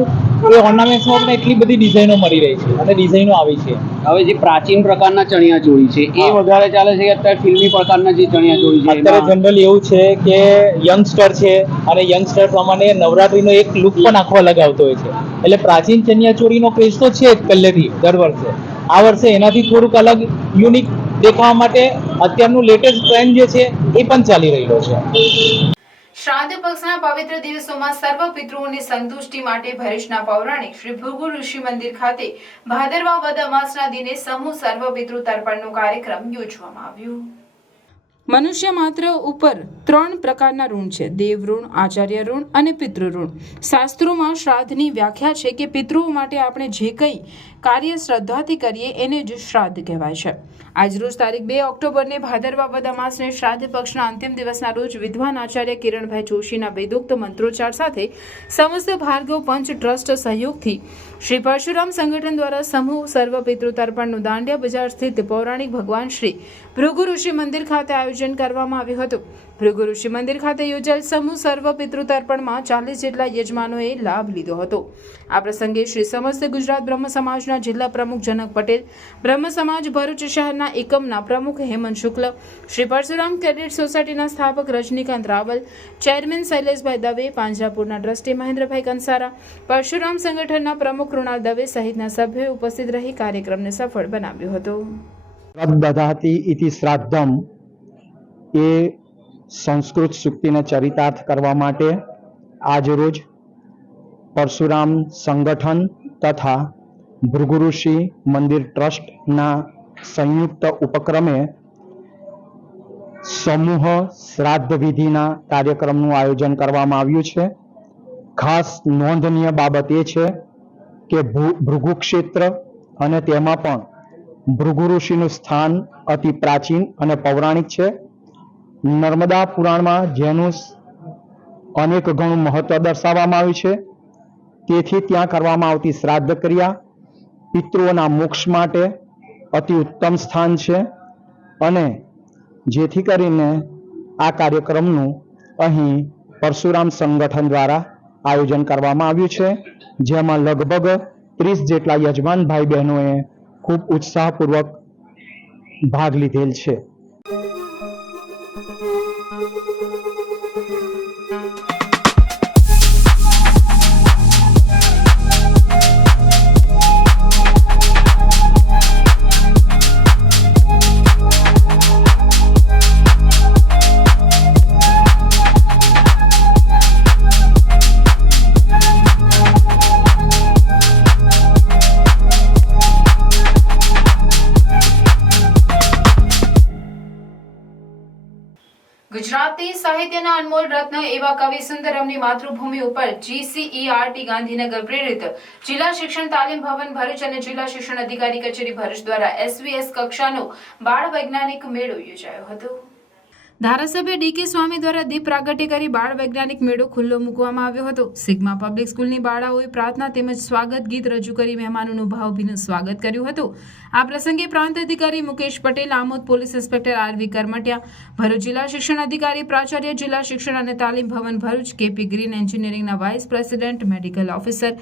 એ ઓર્નામેન્ટ્સમાં પણ એટલી બધી ડિઝાઇનો મળી રહી છે અને ડિઝાઇનો આવી છે. હવે જે પ્રાચીન પ્રકારના ચણિયાચોળી છે એ વધારે ચાલે છે કે અત્યારે ફિલ્મી પ્રકારના જે ચણિયાચોળી છે? અત્યારે જનરલી એવું છે કે યંગસ્ટર છે અને યંગસ્ટર પ્રમાણે નવરાત્રીનો એક લુક પણ આખો અલગ આવતો હોય છે. એટલે પ્રાચીન ચણિયાચોળીનો ક્રેઝ તો છે જ પહેલેથી દર વર્ષે. આ વર્ષે એનાથી થોડુંક અલગ યુનિક દેખાવા માટે અત્યારનું લેટેસ્ટ ટ્રેન્ડ જે છે એ પણ ચાલી રહ્યો છે. શ્રાદ્ધ પક્ષના પવિત્ર દિવસોમાં સર્વ પિતૃઓની સંતુષ્ટિ માટે ભરૂચના પૌરાણિક શ્રી ભૃગુ ઋષિ મંદિર ખાતે ભાદરવા વદ અમાસના દિને સમૂહ સર્વ પિતૃ તર્પણનો કાર્યક્રમ યોજવામાં આવ્યો. મનુષ્ય માત્ર ઉપર 3 પ્રકારના ઋણ છે: દેવ ઋણ, આચાર્ય ઋણ અને પિતૃ ઋણ. શાસ્ત્રોમાં શ્રાદ્ધની વ્યાખ્યા છે કે પિતૃઓ માટે આપણે જે કંઈ કાર્ય શ્રદ્ધાથી કરીએ એને જ શ્રાદ્ધ કહેવાય છે. આજરોજ તારીખ 2 ઓક્ટોબરને ભાદરવા વદ અમાસને શ્રાદ્ધ પક્ષના અંતિમ દિવસના રોજ વિદ્વાન આચાર્ય કિરણભાઈ જોશીના વેદોક્ત મંત્રોચ્ચાર સાથે સમસ્ત ભાર્ગવ પંચ ટ્રસ્ટ સહયોગથી શ્રી પરશુરામ સંગઠન દ્વારા સમૂહ સર્વ પિતૃ તર્પણનું દાંડિયા બજાર સ્થિત પૌરાણિક ભગવાન શ્રી ભૃગુ ઋષિ મંદિર ખાતે આયોજન કરવામાં આવ્યું હતું. ભૃગુ ઋષિ મંદિર ખાતે યોજાયેલ સમૂહ સર્વ પિતૃ તર્પણમાં 40 જેટલા યજમાનોએ લાભ લીધો હતો. આ પ્રસંગે શ્રી સમસ્ત ગુજરાત બ્રહ્મ સમાજના જિલ્લા પ્રમુખ જનક પટેલ, બ્રહ્મ સમાજ ભરૂચ શહેરના એકમના પ્રમુખ હેમંત શુક્લ, શ્રી પરશુરામ ક્રેડિટ સોસાયટીના સ્થાપક રજનીકાંત રાવલ, ચેરમેન શૈલેષભાઈ દવે, પાંજરાપુરના ટ્રસ્ટી મહેન્દ્રભાઈ કંસારા, પરશુરામ સંગઠનના પ્રમુખ કૃણાલ દવે સહિતના સભ્યોએ ઉપસ્થિત રહી કાર્યક્રમને સફળ બનાવ્યો હતો. દધાતિ ઇતિ શ્રાદ્ધમ એ સંસ્કૃત સૂક્તિને ચરિતાર્થ કરવા માટે આજરોજ પરશુરામ સંગઠન તથા ભૃગુ ઋષિ મંદિર ટ્રસ્ટના સંયુક્ત ઉપક્રમે સમૂહ શ્રાદ્ધ વિધિના કાર્યક્રમનું આયોજન કરવામાં આવ્યું છે. ખાસ નોંધનીય બાબત એ છે કે ભૃગુ ક્ષેત્ર અને તેમાં પણ ભૃગુ ઋષિનું સ્થાન અતિ પ્રાચીન અને પૌરાણિક છે. નર્મદા પુરાણમાં જેનું અનેક ગણું મહત્વ દર્શાવવામાં આવ્યું છે. તેથી ત્યાં કરવામાં આવતી શ્રાદ્ધ ક્રિયા પિતૃઓના મોક્ષ માટે અતિ ઉત્તમ સ્થાન છે અને જેથી કરીને આ કાર્યક્રમનું અહીં પરશુરામ સંગઠન દ્વારા આયોજન કરવામાં આવ્યું છે, જેમાં લગભગ 30 જેટલા યજમાન ભાઈ બહેનોએ ખૂબ ઉત્સાહપૂર્વક ભાગ લીધેલ છે. અનમોલ રત્ન એવા કવિ સુંદરમની માતૃભૂમિ ઉપર GCERT ગાંધીનગર પ્રેરિત જિલ્લા શિક્ષણ તાલીમ ભવન ભરૂચ અને જિલ્લા શિક્ષણ અધિકારી કચેરી ભરૂચ દ્વારા SVS કક્ષાનો બાળ વૈજ્ઞાનિક મેળો યોજાયો હતો। ધારાસભ્ય ડીકે સ્વામી દ્વારા દીપ પ્રાગટ્ય કરી બાળ વૈજ્ઞાનિક મેળો ખુલ્લો મૂકવામાં આવ્યો હતો। સિગ્મા પબ્લિક સ્કૂલની બાળાઓએ પ્રાર્થના તેમજ સ્વાગત ગીત રજૂ કરી મહેમાનોનું ભાવભીનું સ્વાગત કર્યું હતું। આ પ્રસંગે પ્રાંત અધિકારી Mukesh Patel, Amod police inspector RV Karamatiya, Bharuch જિલ્લા શિક્ષણ અધિકારી પ્રાચાર્ય જિલ્લા શિક્ષણ અને તાલીમ ભવન ભરૂચ, KP ગ્રીન એન્જિનિયરિંગના vice president, medical officer,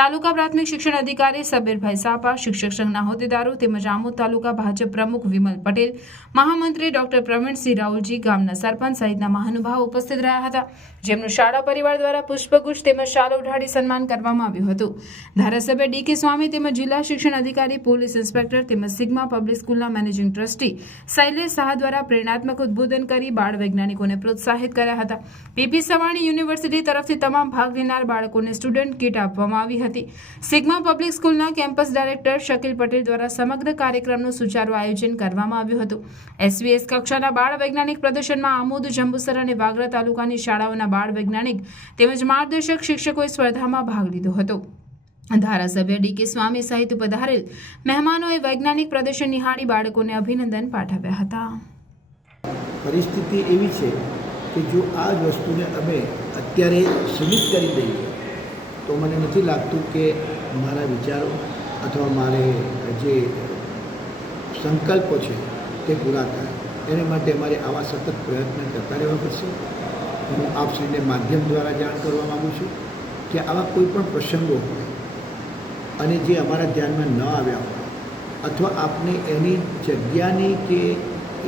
taluka પ્રાથમિક શિક્ષણ અધિકારી સબીરભાઈ સાપા, શિક્ષક સંઘના હોદ્દેદારો તેમજ આમોદ તાલુકા ભાજપ પ્રમુખ વિમલ પટેલ, મહામંત્રી ડોક્ટર પ્રવીણસિંહ રાઉલજી, ગામના સરપંચ સહિતના મહાનુભાવો ઉપસ્થિત રહ્યા હતા, જેમનું શાળા પરિવાર દ્વારા પુષ્પગુચ્છ તેમજ શાલ ઉઢાડી સન્માન કરવામાં આવ્યું હતું। ધારાસભ્ય ડીકે સ્વામી તેમજ જિલ્લા શિક્ષણ અધિકારી, પોલીસ ઇન્સ્પેક્ટર તેમજ સિગ્મા પબ્લિક સ્કૂલના મેનેજિંગ ટ્રસ્ટી શૈલેષ શાહ દ્વારા પ્રેરણાત્મક ઉદ્બોધન કરી બાળ વૈજ્ઞાનિકોને પ્રોત્સાહિત કર્યા હતા। PP સવાણી યુનિવર્સિટી તરફથી તમામ ભાગ લેનાર બાળકોને સ્ટુડન્ટ કીટ આપવામાં આવી હતી। સિગ્મા પબ્લિક સ્કૂલના કેમ્પસ ડાયરેક્ટર શકીલ પટેલ દ્વારા સમગ્ર કાર્યક્રમનું સુચારું આયોજન કરવામાં આવ્યું હતું। SVS કક્ષાના બાળ વૈજ્ઞાનિક પ્રદર્શનમાં આમોદ, જંબુસર અને વાગરા તાલુકાની શાળાઓના બાળ વૈજ્ઞાનિક તેમજ માર્ગદર્શક શિક્ષકોએ સ્પર્ધામાં ભાગ લીધો હતો। ધારાસભ્ય ડીકે સ્વામી સહિત પધારેલ મહેમાનોએ વૈજ્ઞાનિક પ્રદર્શન નિહાળી બાળકોને અભિનંદન પાઠવ્યા હતા। પરિસ્થિતિ એવી છે કે જો આ જ વસ્તુને અમે અત્યારે સીમિત કરી દઈએ તો મને નથી લાગતું કે મારા વિચારો અથવા મારે જે સંકલ્પો છે તે પૂરા થાય। એને માટે અમારે આવા સતત પ્રયત્ન કરતા રહેવા પડશે। હું આપશ્રીને માધ્યમ દ્વારા જાણ કરવા માગું છું કે આવા કોઈ પણ પ્રસંગો હોય અને જે અમારા ધ્યાનમાં ન આવ્યા હોય અથવા આપને એની જગ્યાની કે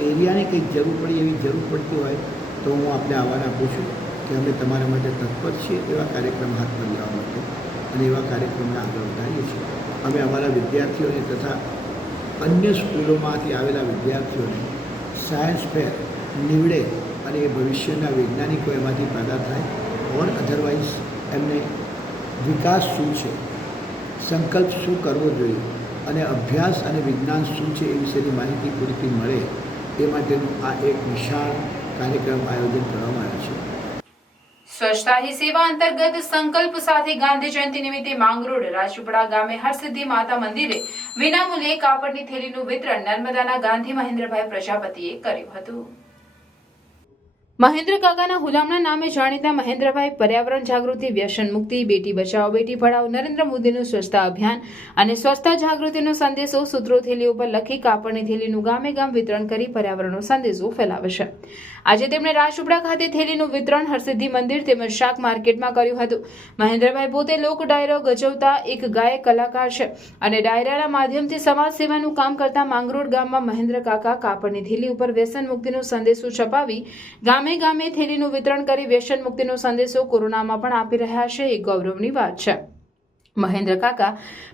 એરિયાની કંઈક જરૂર પડી એવી જરૂર પડતી હોય તો હું આપને આહ્વાન આપું છું કે અમે તમારા માટે તત્પર છીએ એવા કાર્યક્રમ હાથ પર લેવા માટે અને એવા કાર્યક્રમને આગળ વધારીએ છીએ। અમે અમારા વિદ્યાર્થીઓને તથા અન્ય સ્કૂલોમાંથી આવેલા વિદ્યાર્થીઓને સાયન્સ ફેર નીવડે અને એ ભવિષ્યના વૈજ્ઞાનિકો એમાંથી પેદા થાય ઓર અધરવાઇઝ એમને વિકાસ શું છે, સંકલ્પ શું કરવો જોઈએ અને અભ્યાસ અને વિજ્ઞાન શું છે એ વિશેની માહિતી પૂરતી મળે એ માટેનું આ એક વિશાળ કાર્યક્રમ આયોજન કરવામાં આવ્યો છે। સ્વચ્છતા હી સેવા અંતર્ગત સંકલ્પ સાથે ગાંધી જયંતિ નિમિત્તે માંગરોળ રાજપીપળા ગામે હરસિદ્ધિ માતા મંદિરે વિનામૂલ્યે કાપડની થેલીનું વિતરણ નર્મદાના ગાંધી મહેન્દ્રભાઈ પ્રજાપતિએ કર્યું હતું। મહેન્દ્ર કાકાના હુલામણા નામે જાણીતા મહેન્દ્રભાઈ પર્યાવરણ જાગૃતિ, વ્યસન મુક્તિ, બેટી બચાવો બેટી પઢાઓ, નરેન્દ્ર મોદીનું સ્વચ્છતા અભિયાન અને સ્વચ્છતા જાગૃતિનો સંદેશો સૂત્રો થેલીઓ પર લખી કાપડની થેલીનું ગામે ગામ વિતરણ કરી પર્યાવરણનો સંદેશો ફેલાવે છે। આજે તેમણે રાજપીપળા ખાતે થેલીનું વિતરણ હરસિદ્ધિ મંદિર તેમજ શાક માર્કેટમાં કર્યું હતું। મહેન્દ્રભાઈ પોતે લોક ડાયરો ગજવતા એક ગાયક કલાકાર છે અને ડાયરાના માધ્યમથી સમાજ સેવાનું કામ કરતા માંગરોળ ગામમાં મહેન્દ્ર કાકા કાપડની થેલી ઉપર વ્યસન મુક્તિનો સંદેશો છપાવી ગામે ગામે થેલીનું વિતરણ કરી વ્યસન મુક્તિનો સંદેશો કોરોનામાં પણ આપી રહ્યા છે એ ગૌરવની વાત છે। મહેન્દ્ર કાકા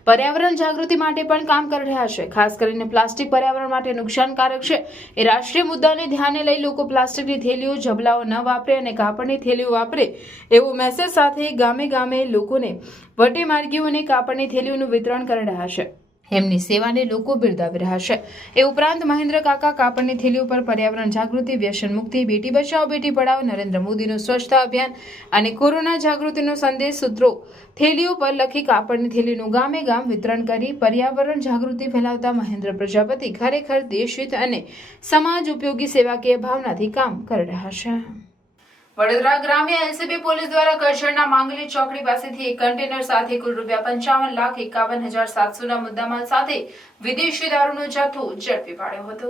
પર્યાવરણ જાગૃતિ માટે પણ કામ કરી રહ્યા છે। ખાસ કરીને પ્લાસ્ટિક પર્યાવરણ માટે નુકસાનકારક છે એ રાષ્ટ્રીય મુદ્દાને ધ્યાને લઈ લોકો પ્લાસ્ટિકની થેલીઓ, ઝબલાઓ ન વાપરે અને કાપડની થેલીઓ વાપરે એવો મેસેજ સાથે ગામે ગામે લોકોને વટે માર્ગીઓને કાપડની થેલીઓનું વિતરણ કરી રહ્યા છે। એમની સેવાને લોકો બિરદાવી રહ્યા છે। એ ઉપરાંત મહેન્દ્ર કાકા કાપડની થેલીઓ પર પર્યાવરણ જાગૃતિ, વ્યસન મુક્તિ, બેટી બચાવો બેટી પઢાઓ, નરેન્દ્ર મોદીનું સ્વચ્છતા અભિયાન અને કોરોના જાગૃતિનો સંદેશ સૂત્રો થેલીઓ પર લખી કાપડની થેલીનું ગામે ગામ વિતરણ કરી પર્યાવરણ જાગૃતિ ફેલાવતા મહેન્દ્ર પ્રજાપતિ ખરેખર દેશહિત અને સમાજ ઉપયોગી સેવાકીય ભાવનાથી કામ કરી રહ્યા છે। વડોદરા ગ્રામ્ય LCB પોલીસ દ્વારા કરજણના માંગલી ચોકડી પાસેથી એક કન્ટેનર સાથે કુલ ₹55,51,700 મુદ્દામાલ સાથે વિદેશી દારૂનો જથ્થો ઝડપી પાડ્યો હતો।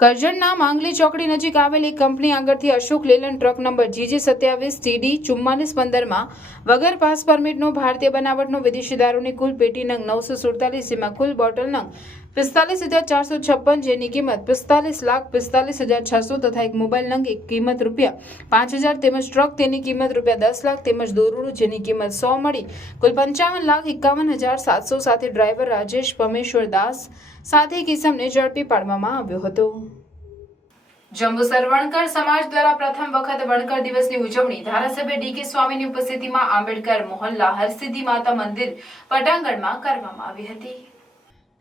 કરજણના માંગલી ચોકડી નજીક આવેલ એક કંપની આગળથી અશોક લેલન ટ્રક નંબર GJ27TD 4415માં વગર પાસ પરમિટનો ભારતીય બનાવટનો વિદેશી દારૂની કુલ પેટી નંગ 947, જેમાં કુલ બોટલ નંગ 45,456 જેની કિંમત 45,45,600 તથા એક મોબાઈલ નંગ એક કિંમત ₹5,000 તેમજ ટ્રક તેની કિંમત ₹10 લાખ તેમજ દોરડું જેની કિંમત 100 મળી કુલ 55,51,700 સાથે ડ્રાઈવર રાજેશ પમેશ્વર દાસ સાથે કિસમને ઝડપી પાડવામાં આવ્યો હતો। જંબુસર વણકર સમાજ દ્વારા પ્રથમ વખત વણકર દિવસની ઉજવણી ધારાસભ્ય ડીકે સ્વામીની ઉપસ્થિતિમાં આંબેડકર મોહલ્લા હરસિદ્ધિ માતા મંદિર પટાંગણમાં કરવામાં આવી હતી।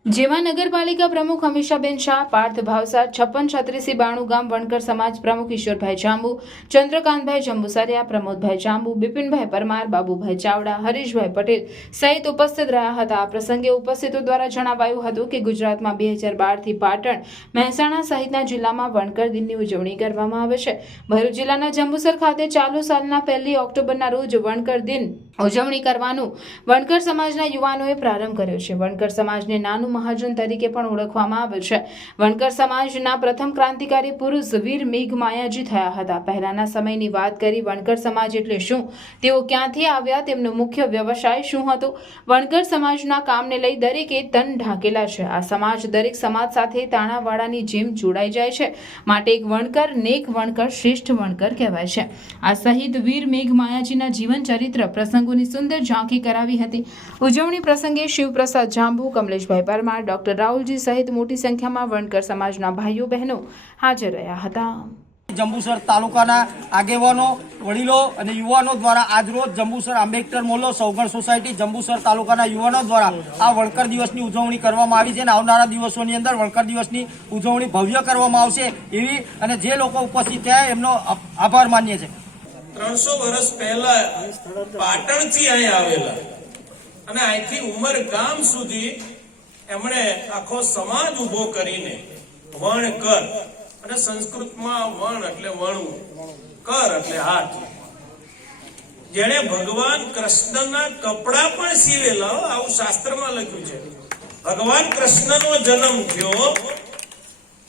જેમાં નગરપાલિકા પ્રમુખ અમીષાબેન શાહ, પાર્થ ભાવસાર, 563692 ગામ વણકર સમાજ પ્રમુખ ઈશ્વરભાઈ જાંબુ, ચંદ્રકાંતભાઈ જંબુસરિયા, પ્રમોદભાઈ જાંબુ, બિપિનભાઈ પરમાર, બાબુભાઈ ચાવડા, હરીશભાઈ પટેલ સહિત ઉપસ્થિત રહ્યા હતા. આ પ્રસંગે ઉપસ્થિતો દ્વારા જણાવાયું હતું કે ગુજરાતમાં 2012થી પાટણ, મહેસાણા સહિતના જિલ્લામાં વણકર દિનની ઉજવણી કરવામાં આવે છે. ભરૂચ જિલ્લાના જંબુસર ખાતે ચાલુ સાલના 1 ઓક્ટોબરના રોજ વણકર દિન ઉજવણી કરવાનું વણકર સમાજના યુવાનોએ પ્રારંભ કર્યો છે. વણકર સમાજને નાનું મહાજન તરીકે પણ ઓળખવામાં આવે છે. વણકર સમાજના પ્રથમ ક્રાંતિકારી પુરુષ વીર મેઘ માયાજી થયા હતા. પહેલાના સમયની વાત કરી વણકર સમાજ એટલે શું, તેઓ ક્યાંથી આવ્યા, તેમનો મુખ્ય વ્યવસાય શું હતો. વણકર સમાજના કામને લઈ દરેકે તન ઢાંકેલા છે. આ સમાજ દરેક સમાજ સાથે તાણાવાળાની જેમ જોડાઈ જાય છે. માટે એક વણકર, નેક વણકર, શ્રેષ્ઠ વણકર કહેવાય છે. આ સહિત વીર મેઘ માયાજીના જીવન ચરિત્ર પ્રસંગોની સુંદર ઝાંખી કરાવી હતી. ઉજવણી પ્રસંગે શિવપ્રસાદ જાંબુ, કમલેશભાઈ પરમાર, ડોક્ટર રાહુલજી સહિત મોટી સંખ્યામાં વણકર સમાજના ભાઈઓ બહેનો હાજર રહ્યા હતા. જંબુસર તાલુકાના આગેવાનો, વડીલો અને યુવાનો દ્વારા આજરોજ જંબુસર આંબેડકર મોલ્લો સૌગણ સોસાયટી જંબુસર તાલુકાના યુવાનો દ્વારા આ વણકર દિવસની ઉજવણી કરવામાં આવી છે અને આવનારા દિવસોની અંદર વણકર દિવસની ઉજવણી ભવ્ય કરવામાં આવશે એવી અને જે લોકો ઉપસ્થિત થયા એમનો આભાર માનીએ છીએ. 300 વર્ષ પહેલા પાટણથી અહીં આવેલા અને અહીંથી ઉમરગામ સુધી એમણે આખો સમાજ ઉભો કરીને વણકર, અને સંસ્કૃતમાં વણ એટલે વણવું, કર એટલે હાથ, જેણે ભગવાન કૃષ્ણના કપડા પણ સીવેલા. આવું શાસ્ત્રમાં લખ્યું છે. ભગવાન કૃષ્ણનો જન્મ થયો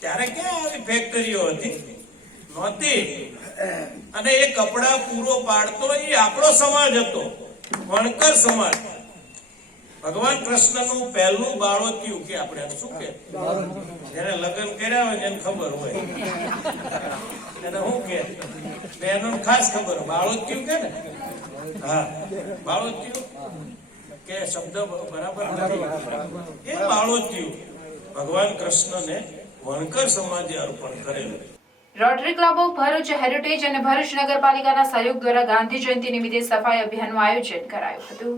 ત્યારે ક્યાં આવી ફેક્ટરીઓ હતી? નહોતી. અને એ કપડા પૂરો પાડતો એ આપણો સમાજ હતો, વણકર સમાજ. ભગવાન કૃષ્ણનું પહેલું બાળોતિયું કે આપણે શું કે, જેને લગ્ન કર્યા હોય એને ખબર હોય એને શું કે, એનો ખાસ ખબર બાળોતિયું કે ને. હા, બાળોતિયું કે શબ્દ બરાબર નથી. એ બાળોતિયું ભગવાન કૃષ્ણને વણકર સમાજે અર્પણ કરેલું. Rotary Club of Bharuch heritage અને ભરૂચ નગરપાલિકાના સહયોગ દ્વારા ગાંધી જયંતિ નિમિત્તે સફાઈ અભિયાનનું આયોજન કરાયું હતું.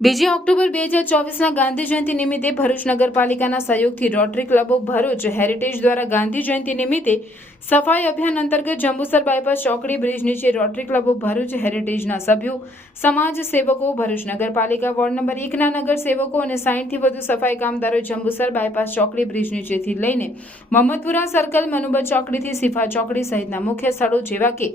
2 ઓક્ટોબર 2024ના ગાંધી જયંતિ નિમિત્તે ભરૂચ નગરપાલિકાના સહયોગથી rotary Club of Bharuch heritage દ્વારા ગાંધી જયંતિ નિમિત્તે સફાઈ અભિયાન અંતર્ગત જંબુસર બાયપાસ ચોકડી બ્રિજ નીચે રોટરી ક્લબ ઓફ ભરૂચ હેરિટેજના સભ્યો, સમાજ સેવકો, ભરૂચ નગરપાલિકા વોર્ડ નંબર 1ના નગર સેવકો અને 60થી વધુ સફાઈ કામદારો જંબુસર બાયપાસ ચોકડી બ્રિજ નીચેથી લઈને મોહમ્મદપુરા સર્કલ, મનુબર ચોકડીથી સિફા ચોકડી સહિતના મુખ્ય સ્થળો જેવા કે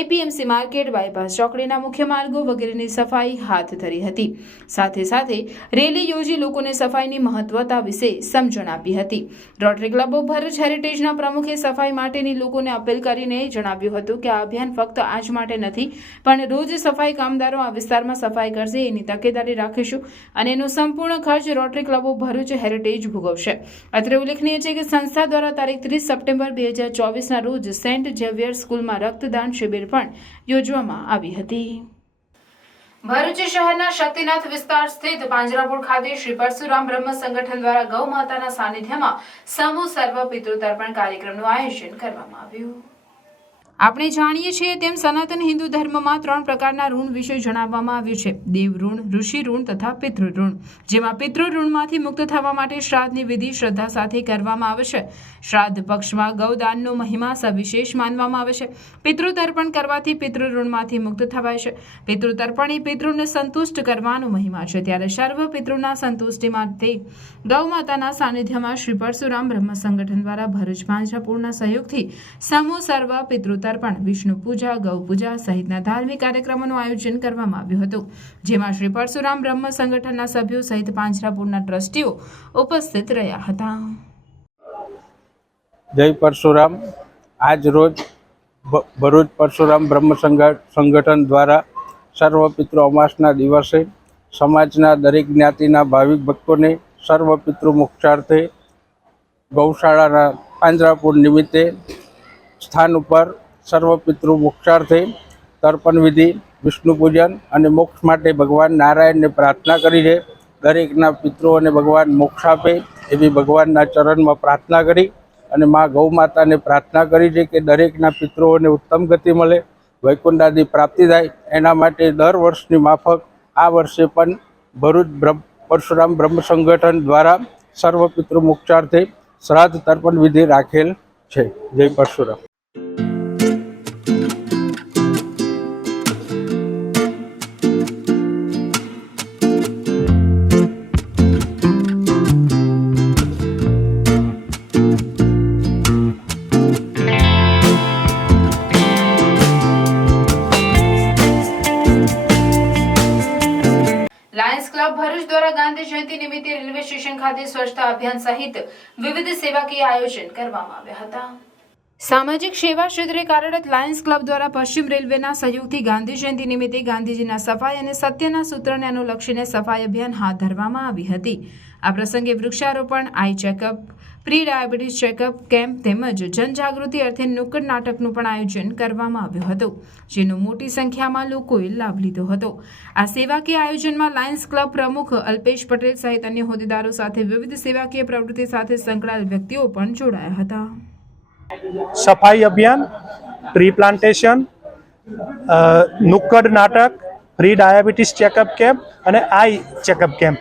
એપીએમસી માર્કેટ, બાયપાસ ચોકડીના મુખ્ય માર્ગો વગેરેની સફાઈ હાથ ધરી હતી. સાથે સાથે રેલી યોજી લોકોને સફાઈની મહત્વતા વિશે સમજણ આપી હતી. રોટરી ક્લબ ઓફ ભરૂચ હેરિટેજના પ્રમુખે સફાઈ માટેની લોકોને અપીલ કરીને જણાવ્યું હતું કે આ અભિયાન ફક્ત આજ માટે નથી, પણ રોજ સફાઈ કામદારો આ વિસ્તારમાં સફાઈ કરશે એની તકેદારી રાખીશું અને એનો સંપૂર્ણ ખર્ચ Rotary Club of Bharuch Heritage ભોગવશે. અત્રે ઉલ્લેખનીય છે કે સંસ્થા દ્વારા તારીખ 30 સપ્ટેમ્બર 2024ના રોજ સેન્ટ ઝેવિયર સ્કૂલમાં રક્તદાન શિબિર પણ યોજવામાં આવી હતી. ભરૂચ શહેરના શક્તિનાથ વિસ્તાર સ્થિત પાંજરાપોળ ખાતે શ્રી પરશુરામ બ્રહ્મ સંગઠન દ્વારા ગૌ માતાના સાનિધ્યમાં સમૂહ સર્વ પિતૃ તર્પણ કાર્યક્રમનું આયોજન કરવામાં આવ્યું. આપણે જાણીએ છીએ તેમ સનાતન હિન્દુ ધર્મમાં 3 પ્રકારના ઋણ વિશે જણાવવામાં આવ્યું છે: દેવ ઋણ, ઋષિ ઋણ તથા પિતૃ ઋણ. જેમાં પિતૃ ઋણમાંથી મુક્ત થવા માટે શ્રાદ્ધની વિધિ શ્રદ્ધા સાથે કરવામાં આવે છે. શ્રાદ્ધ પક્ષમાં ગૌદાનનો મહિમા સવિશેષ માનવામાં આવે છે. પિતૃ તર્પણ કરવાથી પિતૃ ઋણમાંથી મુક્ત થવાય છે. પિતૃ તર્પણ એ પિતૃને સંતુષ્ટ કરવાનો મહિમા છે. ત્યારે સર્વ પિતૃના સંતુષ્ટિ માટે ગૌ માતાના સાનિધ્યમાં શ્રી પરશુરામ બ્રહ્મ સંગઠન દ્વારા ભરૂચ પાંજરાપોળના સહયોગથી સમૂહ સર્વ પિતૃ તર્પણ, વિષ્ણુ પૂજા, ગૌ પૂજા સહિતના ધાર્મિક કાર્યક્રમોનું આયોજન કરવામાં આવ્યું હતું. જેમાં શ્રી પરશુરામ બ્રહ્મ સંગઠનના સભ્યો સહિત પાંજરાપોળના ટ્રસ્ટીઓ ઉપસ્થિત રહ્યા હતા. જય પરશુરામ. આજ રોજ ભરૂચ પરશુરામ બ્રહ્મ સંગઠન દ્વારા સર્વ પિતૃ અમાસના દિવસે સમાજના દરેક જ્ઞાતિના ભાવિક ભક્તોને સર્વ પિતૃ મોક્ષાર્થે ગૌશાળાના પાંજરાપોળ નિમિત્તે સ્થાન ઉપર સર્વ પિતૃ મોક્ષાર્થે તર્પણ વિધિ, વિષ્ણુ પૂજન અને મોક્ષ માટે ભગવાન નારાયણને પ્રાર્થના કરી છે. દરેકના પિતૃઓને ભગવાન મોક્ષ આપે એવી ભગવાનના ચરણમાં પ્રાર્થના કરી અને મા ગૌ માતાને પ્રાર્થના કરી છે કે દરેકના પિતૃઓને ઉત્તમ ગતિ મળે, વૈકુંઠાદી પ્રાપ્તિ થાય. એના માટે દર વર્ષની માફક આ વર્ષે પણ ભરૂચ પરશુરામ બ્રહ્મ સંગઠન દ્વારા સર્વ પિતૃ મોક્ષાર્થે શ્રાદ્ધ તર્પણ વિધિ રાખેલ છે. જય પરશુરામ. લાયન્સ ક્લબ ભરૂચ દ્વારા ગાંધી જયંતિ નિમિત્તે રેલવે સ્ટેશન ખાતે સ્વચ્છતા અભિયાન સહિત વિવિધ સેવાકીય આયોજન કરવામાં આવ્યા હતા. સામાજિક સેવા ક્ષેત્રે કાર્યરત લાયન્સ ક્લબ દ્વારા પશ્ચિમ રેલવેના સહયોગથી ગાંધી જયંતિ નિમિત્તે ગાંધીજીના સફાઈ અને સત્યના સૂત્રને અનુલક્ષીને સફાઈ અભિયાન હાથ ધરવામાં આવી હતી. આ પ્રસંગે વૃક્ષારોપણ, આઈ checkup, pre diabetes checkup camp તેમજ જનજાગૃતિ અર્થે નુક્કડ નાટકનું પણ આયોજન કરવામાં આવ્યું હતું, જેનો મોટી સંખ્યામાં લોકોએ લાભ લીધો હતો. આ સેવાકીય આયોજનમાં લાયન્સ ક્લબ પ્રમુખ અલ્પેશ પટેલ સહિત અન્ય હોદ્દેદારો સાથે વિવિધ સેવાકીય પ્રવૃત્તિ સાથે સંકળાયેલ વ્યક્તિઓ પણ જોડાયા હતા. સફાઈ અભિયાન, ટ્રી પ્લાન્ટેશન, નુક્કડ નાટક, પ્રી ડાયાબિટીસ ચેકઅપ કેમ્પ અને આઈ ચેકઅપ કેમ્પ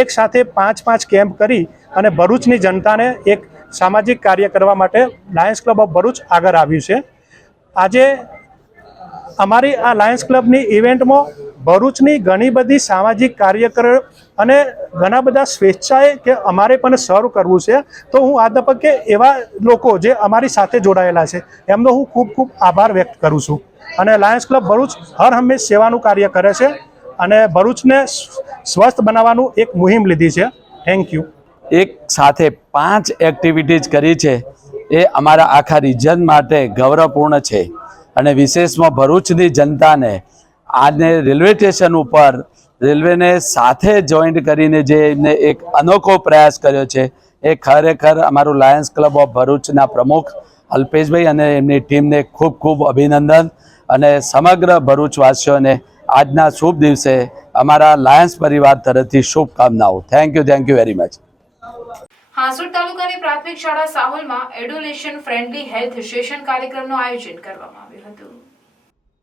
એક સાથે 5 કેમ્પ કરી અને ભરૂચની જનતાને એક સામાજિક કાર્ય કરવા માટે લાયન્સ ક્લબ ઓફ ભરૂચ આગળ આવ્યું છે. આજે અમારી આ લાયન્સ ક્લબની ઇવેન્ટમાં ભરૂચની ઘણી બધી સામાજિક કાર્યકરો અને ઘણા બધા સ્વેચ્છાએ કે અમારે પણ સર્વ કરવું છે, તો હું આ તબક્કે એવા લોકો જે અમારી સાથે જોડાયેલા છે એમનો હું ખૂબ ખૂબ આભાર વ્યક્ત કરું છું. અને લાયન્સ ક્લબ ભરૂચ હર હંમેશ સેવાનું કાર્ય કરે છે અને ભરૂચને સ્વસ્થ બનાવવાનું એક મુહિમ લીધી છે. Thank you. એક સાથે 5 એક્ટિવિટીઝ કરી છે એ અમારા આખા રિજન માટે ગૌરવપૂર્ણ છે અને વિશેષમાં ભરૂચની જનતાને આને રેલવે સ્ટેશન ઉપર રેલવેને સાથે જોઈન્ટ કરીને જે એમને એક અનોખો પ્રયાસ કર્યો છે એ ખરેખર અમારું લાયન્સ ક્લબ ઓફ ભરૂચના પ્રમુખ અલ્પેશભાઈ અને એમની ટીમને ખૂબ ખૂબ અભિનંદન અને સમગ્ર ભરૂચવાસીઓને આજના શુભ દિવસે અમારા લાયન્સ પરિવાર તરફથી શુભકામનાઓ. Thank you very much. Hansot તાલુકાની પ્રાથમિક શાળા સાહોલમાં એડોલેશન ફ્રેન્ડલી હેલ્થ સેશન કાર્યક્રમનું આયોજન કરવામાં આવ્યું હતું.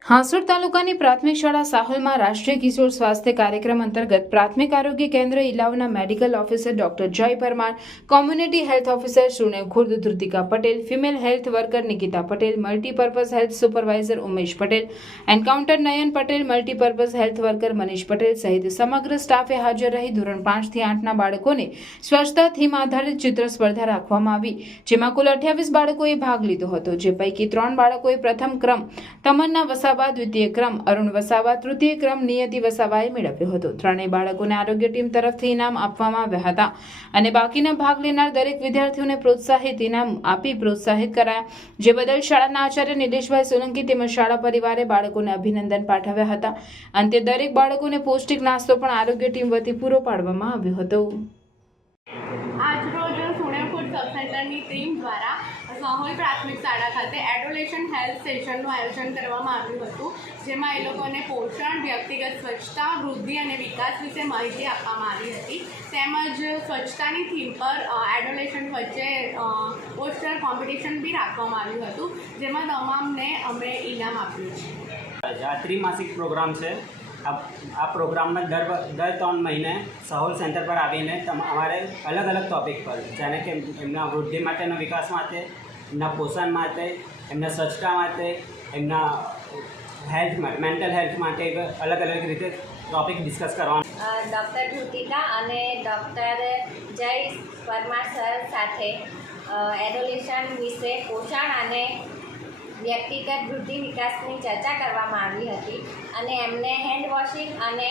હાંસોડ તાલુકાની પ્રાથમિક શાળા સાહોલમાં રાષ્ટ્રીય કિશોર સ્વાસ્થ્ય કાર્યક્રમ અંતર્ગત પ્રાથમિક આરોગ્ય કેન્દ્ર ઇલાવના medical officer doctor Jay Parmar, community health officer Sunev Khurd Dhrutika Patel, female health worker Nikita Patel, multipurpose health supervisor Umesh Patel, encounter Nayan Patel, multipurpose health worker Manish Patel સહિત સમગ્ર સ્ટાફે હાજર રહી ધોરણ 5 થી 8ના બાળકોને સ્વચ્છતા થીમ આધારિત ચિત્ર સ્પર્ધા રાખવામાં આવી, જેમાં કુલ 28 બાળકોએ ભાગ લીધો હતો, જે પૈકી 3 બાળકોએ પ્રથમ ક્રમ તમન્ના વસાવા, દ્વિતીય ક્રમ અરુણ વસાવા, તૃતીય ક્રમ નિયતિ વસાવાએ મેળવ્યો હતો. ત્રણેય બાળકોને આરોગ્ય ટીમ તરફથી ઇનામ આપવામાં આવ્યા હતા અને બાકીના ભાગ લેનાર દરેક વિદ્યાર્થીઓને પ્રોત્સાહિત ઇનામ આપી પ્રોત્સાહિત કરાયા, જે બદલ શાળાના આચાર્ય નિલેશભાઈ સોલંકી તેમજ શાળા પરિવારે બાળકોને અભિનંદન પાઠવ્યા હતા. અંતે દરેક બાળકોને પૌષ્ટિક નાસ્તો પણ આરોગ્ય ટીમ વતી પૂરો પાડવામાં આવ્યો હતો. આજરોજ સુણેપુર સબસેન્ટરની ટીમ દ્વારા સાહોલ પ્રાથમિક શાળા ખાતે એડોલેશન હેલ્થ સેશનનું આયોજન કરવામાં આવ્યું હતું, જેમાં એ લોકોને પોષણ, વ્યક્તિગત સ્વચ્છતા, વૃદ્ધિ અને વિકાસ વિશે માહિતી આપવામાં આવી હતી. તેમજ સ્વચ્છતાની થીમ પર એડોલેશન વચ્ચે પોસ્ટર કોમ્પિટિશન બી રાખવામાં આવ્યું હતું, જેમાં તમામને અમે ઇનામ આપ્યું છે. આ ત્રિમાસિક પ્રોગ્રામ છે. આ પ્રોગ્રામમાં દર 3 મહિને સાહોલ સેન્ટર પર આવીને અમારે અલગ અલગ ટૉપિક પર, જેને કે એમના વૃદ્ધિ માટેના વિકાસ માટે, એમના પોષણ માટે, એમના સ્વચ્છતા માટે, એમના હેલ્થ મેન્ટલ હેલ્થ માટે અલગ અલગ રીતે ટૉપિક ડિસ્કસ કરવાનું. ડૉક્ટર ધૃતિકા અને ડૉક્ટર જય પરમાર સર સાથે એડોલેશન વિશે પોષણ અને વ્યક્તિગત વૃદ્ધિ વિકાસની ચર્ચા કરવામાં આવી હતી અને એમને હેન્ડ વોશિંગ અને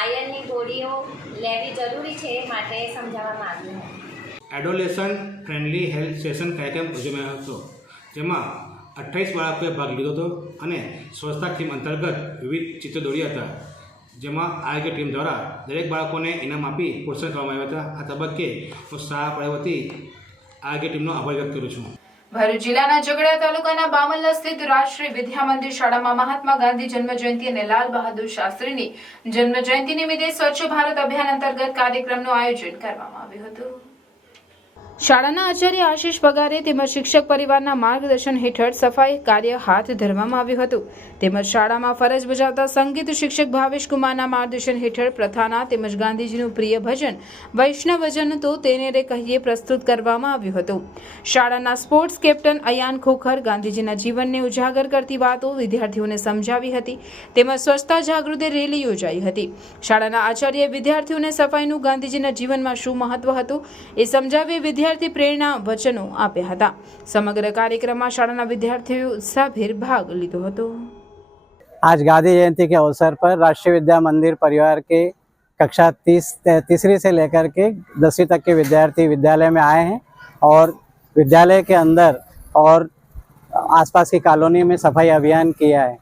આયર્નની ગોળીઓ લેવી જરૂરી છે એ માટે સમજાવવામાં આવ્યું હતું. એડોલેશન ફ્રેન્ડલી હેલ્થ સેશન કાર્યક્રમ યોજાયો હતો, જેમાં 28 બાળકોએ ભાગ લીધો હતો અને સ્વચ્છતા થીમ અંતર્ગત વિવિધ ચિત્રો દોર્યા હતા, જેમાં આરોગ્ય ટીમ દ્વારા દરેક બાળકોને ઇનામ આપી પ્રોત્સાહન કરવામાં આવ્યા હતા. આ તબક્કે હું શાળા પરિવાર વતી આરોગ્ય ટીમનો આભાર વ્યક્ત કરું છું. ભરૂચ જિલ્લાના ઝઘડા તાલુકાના બામલ્લા સ્થિત રાષ્ટ્રીય વિદ્યા મંદિર શાળામાં મહાત્મા ગાંધી જન્મજયંતિ અને લાલ બહાદુર શાસ્ત્રીની જન્મજયંતિ નિમિત્તે સ્વચ્છ ભારત અભિયાન અંતર્ગત કાર્યક્રમનું આયોજન કરવામાં આવ્યું હતું. શાળાના આચાર્ય આશીષ પગારે તેમજ શિક્ષક પરિવારના માર્ગદર્શન હેઠળ સફાઈ કાર્ય હાથ ધરવામાં આવ્યું હતું. તેમજ શાળામાં ફરજ બજાવતા સંગીત શિક્ષક ભાવેશ કુમારના માર્ગદર્શન હેઠળ પ્રથાના તેમજ ગાંધીજીનું પ્રિય ભજન વૈષ્ણવજન તો તેને રે કહીએ પ્રસ્તુત કરવામાં આવ્યું હતું. શાળાના સ્પોર્ટ્સ કેપ્ટન અયાન ખોખર ગાંધીજીના જીવનને ઉજાગર કરતી વાતો વિદ્યાર્થીઓને સમજાવી હતી. તેમજ સ્વચ્છતા જાગૃતિ રેલી યોજાઈ હતી. શાળાના આચાર્યએ વિદ્યાર્થીઓને સફાઈનું ગાંધીજીના જીવનમાં શું મહત્વ હતું એ સમજાવી વિદ્યાર્થી પ્રેરણા વચનો આપ્યા હતા. સમગ્ર कार्यक्रम शाला विद्यार्थियों उत्साहभेर भाग लीधो हतो. आज गांधी जयंती के अवसर पर राष्ट्रीय विद्या मंदिर परिवार के कक्षा तीसरी से लेकर के 10वीं तक के विद्यार्थी विद्यालय में आए हैं और विद्यालय के अंदर और आसपास की कॉलोनी में सफाई अभियान किया है.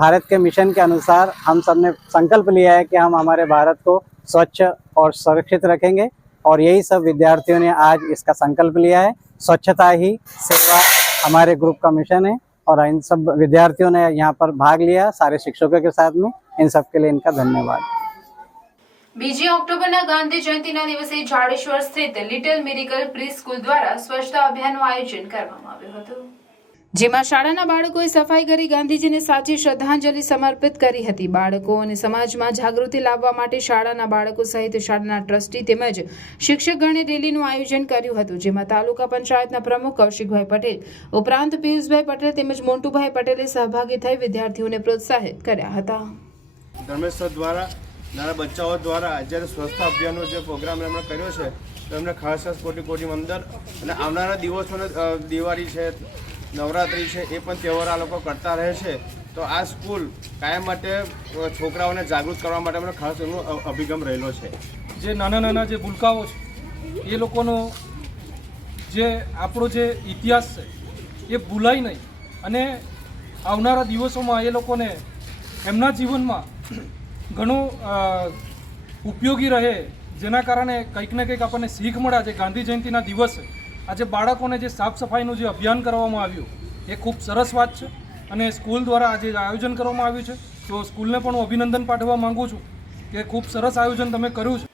भारत के मिशन के अनुसार हम सब ने संकल्प लिया है कि हम हमारे भारत को स्वच्छ और सुरक्षित रखेंगे और यही सब विद्यार्थियों ने आज इसका संकल्प लिया है. स्वच्छता ही सेवा हमारे ग्रुप का मिशन है और इन सब विद्यार्थियों ने यहाँ पर भाग लिया, सारे शिक्षकों के साथ में. इन सब के लिए इनका धन्यवाद. 2 ऑक्टोबરના ગાંધી જયંતિના દિવસે જાડેશ્વર સ્થિત લિટલ મિરેકલ પ્રી સ્કૂલ દ્વારા સ્વચ્છતા અભિયાનનું આયોજન કરવામાં આવ્યું હતું. જેમાં શાળાના બાળકોએ સફાઈ કરી ગાંધીજીને સાચી શ્રદ્ધાંજલિ સમર્પિત કરી હતી. બાળકો અને સમાજમાં જાગૃતિ લાવવા માટે શાળાના બાળકો સહિત શાળાના ટ્રસ્ટી તેમજ શિક્ષકગણે રેલીનું આયોજન કર્યું હતું. જેમાં તાલુકા પંચાયતના પ્રમુખ કૌશિકભાઈ પટેલ ઉપરાંત પિયુષભાઈ પટેલ તેમજ મોન્ટુભાઈ પટેલે સહભાગી થઈ વિદ્યાર્થીઓને પ્રોત્સાહિત કર્યા હતા. ધર્મેશ સર દ્વારા નાના બચ્ચાઓ દ્વારા જ્યારે સ્વચ્છતા અભિયાનનો જે પ્રોગ્રામ એમણે કર્યો છે તો એમને ખાસ ખાસ કોટી મંદર અને આવનારા દિવસોને દિવાળી છે, નવરાત્રિ છે, એ પણ તહેવાર આ લોકો કરતા રહે છે. તો આ સ્કૂલ કાયમ માટે છોકરાઓને જાગૃત કરવા માટે એમનો ખાસ એમનો અભિગમ રહેલો છે. જે નાના જે ભૂલકાઓ છે એ લોકોનો જે આપણો જે ઇતિહાસ છે એ ભૂલાય નહીં અને આવનારા દિવસોમાં એ લોકોને એમના જીવનમાં ઘણું ઉપયોગી રહે, જેના કારણે કંઈક ને કંઈક આપણને શીખ મળે. આજે ગાંધી જયંતિના દિવસે આજે બાળકોને જે સાફ સફાઈનું જે અભિયાન કરવામાં આવ્યું એ ખૂબ સરસ વાત છે અને સ્કૂલ દ્વારા આજે આયોજન કરવામાં આવ્યું છે. તો સ્કૂલને પણ હું અભિનંદન પાઠવવા માંગુ છું કે ખૂબ સરસ આયોજન તમે કર્યું છે.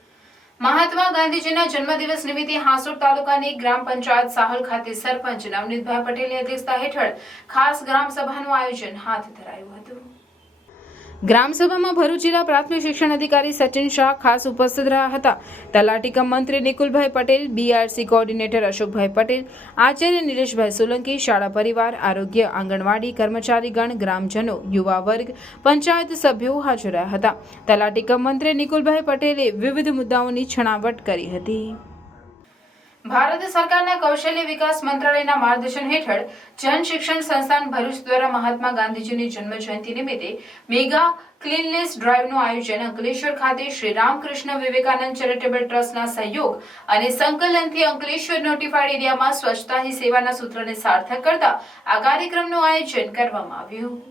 મહાત્મા ગાંધીજીના જન્મદિવસ નિમિત્તે હાંસોટ તાલુકાની ગ્રામ પંચાયત સાહલ ખાતે સરપંચ નવનીતભાઈ પટેલની અધ્યક્ષતા હેઠળ ખાસ ગ્રામ સભાનું આયોજન હાથ ધરાયું હતું. ગ્રામસભામાં ભરૂચ જિલ્લા પ્રાથમિક શિક્ષણ અધિકારી સચિન શાહ ખાસ ઉપસ્થિત રહ્યા હતા. તલાટી કમ મંત્રી નિકુલભાઈ પટેલ, બીઆરસી કોઓર્ડિનેટર અશોકભાઈ પટેલ, આચાર્ય નિલેશભાઈ સોલંકી, શાળા પરિવાર, આરોગ્ય, આંગણવાડી કર્મચારીગણ, ગ્રામજનો, યુવા વર્ગ, પંચાયત સભ્યો હાજર રહ્યા હતા. તલાટી કમ મંત્રી નિકુલભાઈ પટેલે વિવિધ મુદ્દાઓની છણાવટ કરી હતી. ભારત સરકારના કૌશલ્ય વિકાસ મંત્રાલયના માર્ગદર્શન હેઠળ જન શિક્ષણ સંસ્થાન ભરૂચ દ્વારા મહાત્મા ગાંધીજીની જન્મ જયંતિ નિમિત્તે મેગા ક્લીનનેસ ડ્રાઈવનું આયોજન અંકલેશ્વર ખાતે શ્રી રામકૃષ્ણ વિવેકાનંદ ચેરિટેબલ ટ્રસ્ટના સહયોગ અને સંકલનથી અંકલેશ્વર નોટિફાઈડ એરિયામાં સ્વચ્છતા હી સેવાના સૂત્રને સાર્થક કરતા આ કાર્યક્રમનું આયોજન કરવામાં આવ્યું.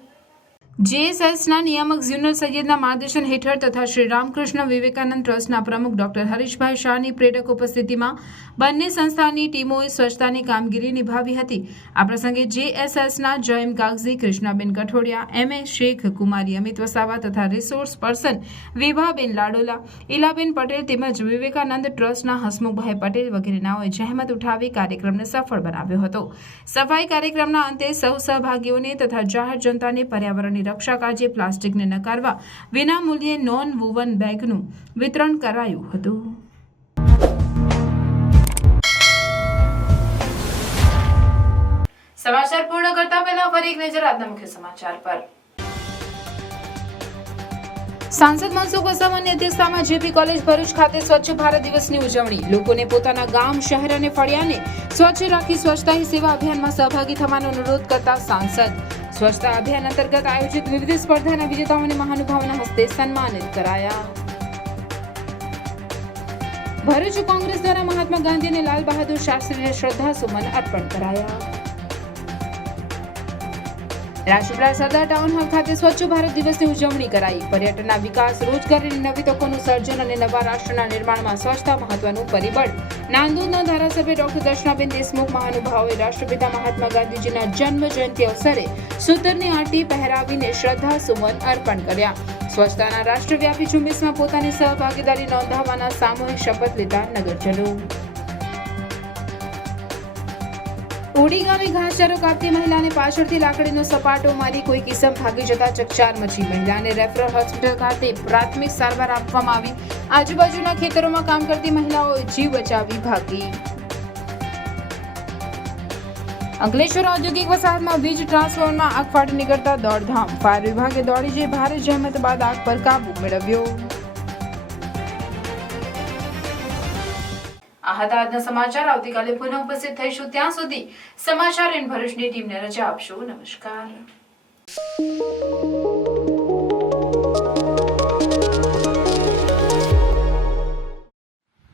જેએસએસના નિયામક ઝ્યુનલ સૈયદના માર્ગદર્શન હેઠળ તથા શ્રી રામકૃષ્ણ વિવેકાનંદ ટ્રસ્ટના પ્રમુખ ડોક્ટર હરીશભાઈ શાહની પ્રેરક ઉપસ્થિતિમાં બંને સંસ્થાની ટીમોએ સ્વચ્છતાની કામગીરી નિભાવી હતી. આ પ્રસંગે જેએસએસના જયમ કાગઝી, કૃષ્ણાબેન કઠોડિયા, એમએ શેખ, કુમારી અમિત વસાવા તથા રિસોર્સ પર્સન વિભાબેન લાડોલા, ઇલાબેન પટેલ તેમજ વિવેકાનંદ ટ્રસ્ટના હસમુખભાઈ પટેલ વગેરે નાઓએ જહેમત ઉઠાવી કાર્યક્રમને સફળ બનાવ્યો હતો. સફાઈ કાર્યક્રમના અંતે સૌ સહભાગીઓને તથા જાહેર જનતાને પર્યાવરણની રક્ષા કાજે પ્લાસ્ટિકને નકારવા વિનામૂલ્યે નોન વુવન બેગનું વિતરણ કરાયું હતું. સમાચાર પૂર્ણ કરતા પહેલા ફરી એક નજર આજના મુખ્ય સમાચાર પર. સાંસદ મનસુખ વસાવાની અધ્યક્ષતામાં જેપી કોલેજ ભરૂચ ખાતે સ્વચ્છ ભારત દિવસની ઉજવણી. લોકોને પોતાના ગામ, શહેર અને ફળિયાને સ્વચ્છ રાખી સ્વચ્છતા હી સેવા અભિયાનમાં સહભાગી થવાનો અનુરોધ કરતા સાંસદ. સ્વચ્છતા અભિયાન અંતર્ગત આયોજિત વિવિધ સ્પર્ધાના વિજેતાઓને મહાનુભાવોના હસ્તે સન્માનિત કરાયા. ભરૂચ કોંગ્રેસ દ્વારા મહાત્મા ગાંધી અને લાલ બહાદુર શાસ્ત્રીને શ્રદ્ધાસુમન અર્પણ કરાયા. રાજપીપળા સરદાર ટાઉન હોલ ખાતે સ્વચ્છ ભારત દિવસની ઉજવણી કરાઈ. પર્યટનના વિકાસ, રોજગારીની નવી તકોનું સર્જન અને નવા રાષ્ટ્રના નિર્માણમાં સ્વચ્છતા મહત્વનું પરિબળ. નાંદોદના ધારાસભ્ય ડોક્ટર દર્શનાબેન દેશમુખ મહાનુભાવોએ રાષ્ટ્રપિતા મહાત્મા ગાંધીજીના જન્મ જયંતિ અવસરે સૂતરની આંટી પહેરાવીને શ્રદ્ધાસુમન અર્પણ કર્યા. સ્વચ્છતાના રાષ્ટ્રવ્યાપી ઝુંબેશમાં પોતાની સહભાગીદારી નોંધાવવાના સામૂહિક શપથ લીધા નગરજનો. ઉડી ગામે ઘાસચારો કાપતી મહિલાને પાછળથી લાકડીનો સપાટો મારી કોઈ કિસ્મ ભાગી જતા ચકચાર મચી. મહિલાને રેફરલ હોસ્પિટલ ખાતે પ્રાથમિક સારવાર આપવામાં આવી. આજુબાજુના ખેતરોમાં કામ કરતી મહિલાઓએ જીવ બચાવી ભાગી. અંકલેશ્વર ઔદ્યોગિક વસાહતમાં વીજ ટ્રાન્સફોર્મરમાં આગ ફાટી નીકળતા દોડધામ. ફાયર વિભાગે દોડી જઈ ભારે જહેમત બાદ આગ પર કાબુ મેળવ્યો. આ હતા આજના સમાચાર. આવતીકાલે પુનઃ ઉપસ્થિત થઈશું. ત્યાં સુધી સમાચાર ઇન ભરૂચની ટીમને રજા આપશો. નમસ્કાર.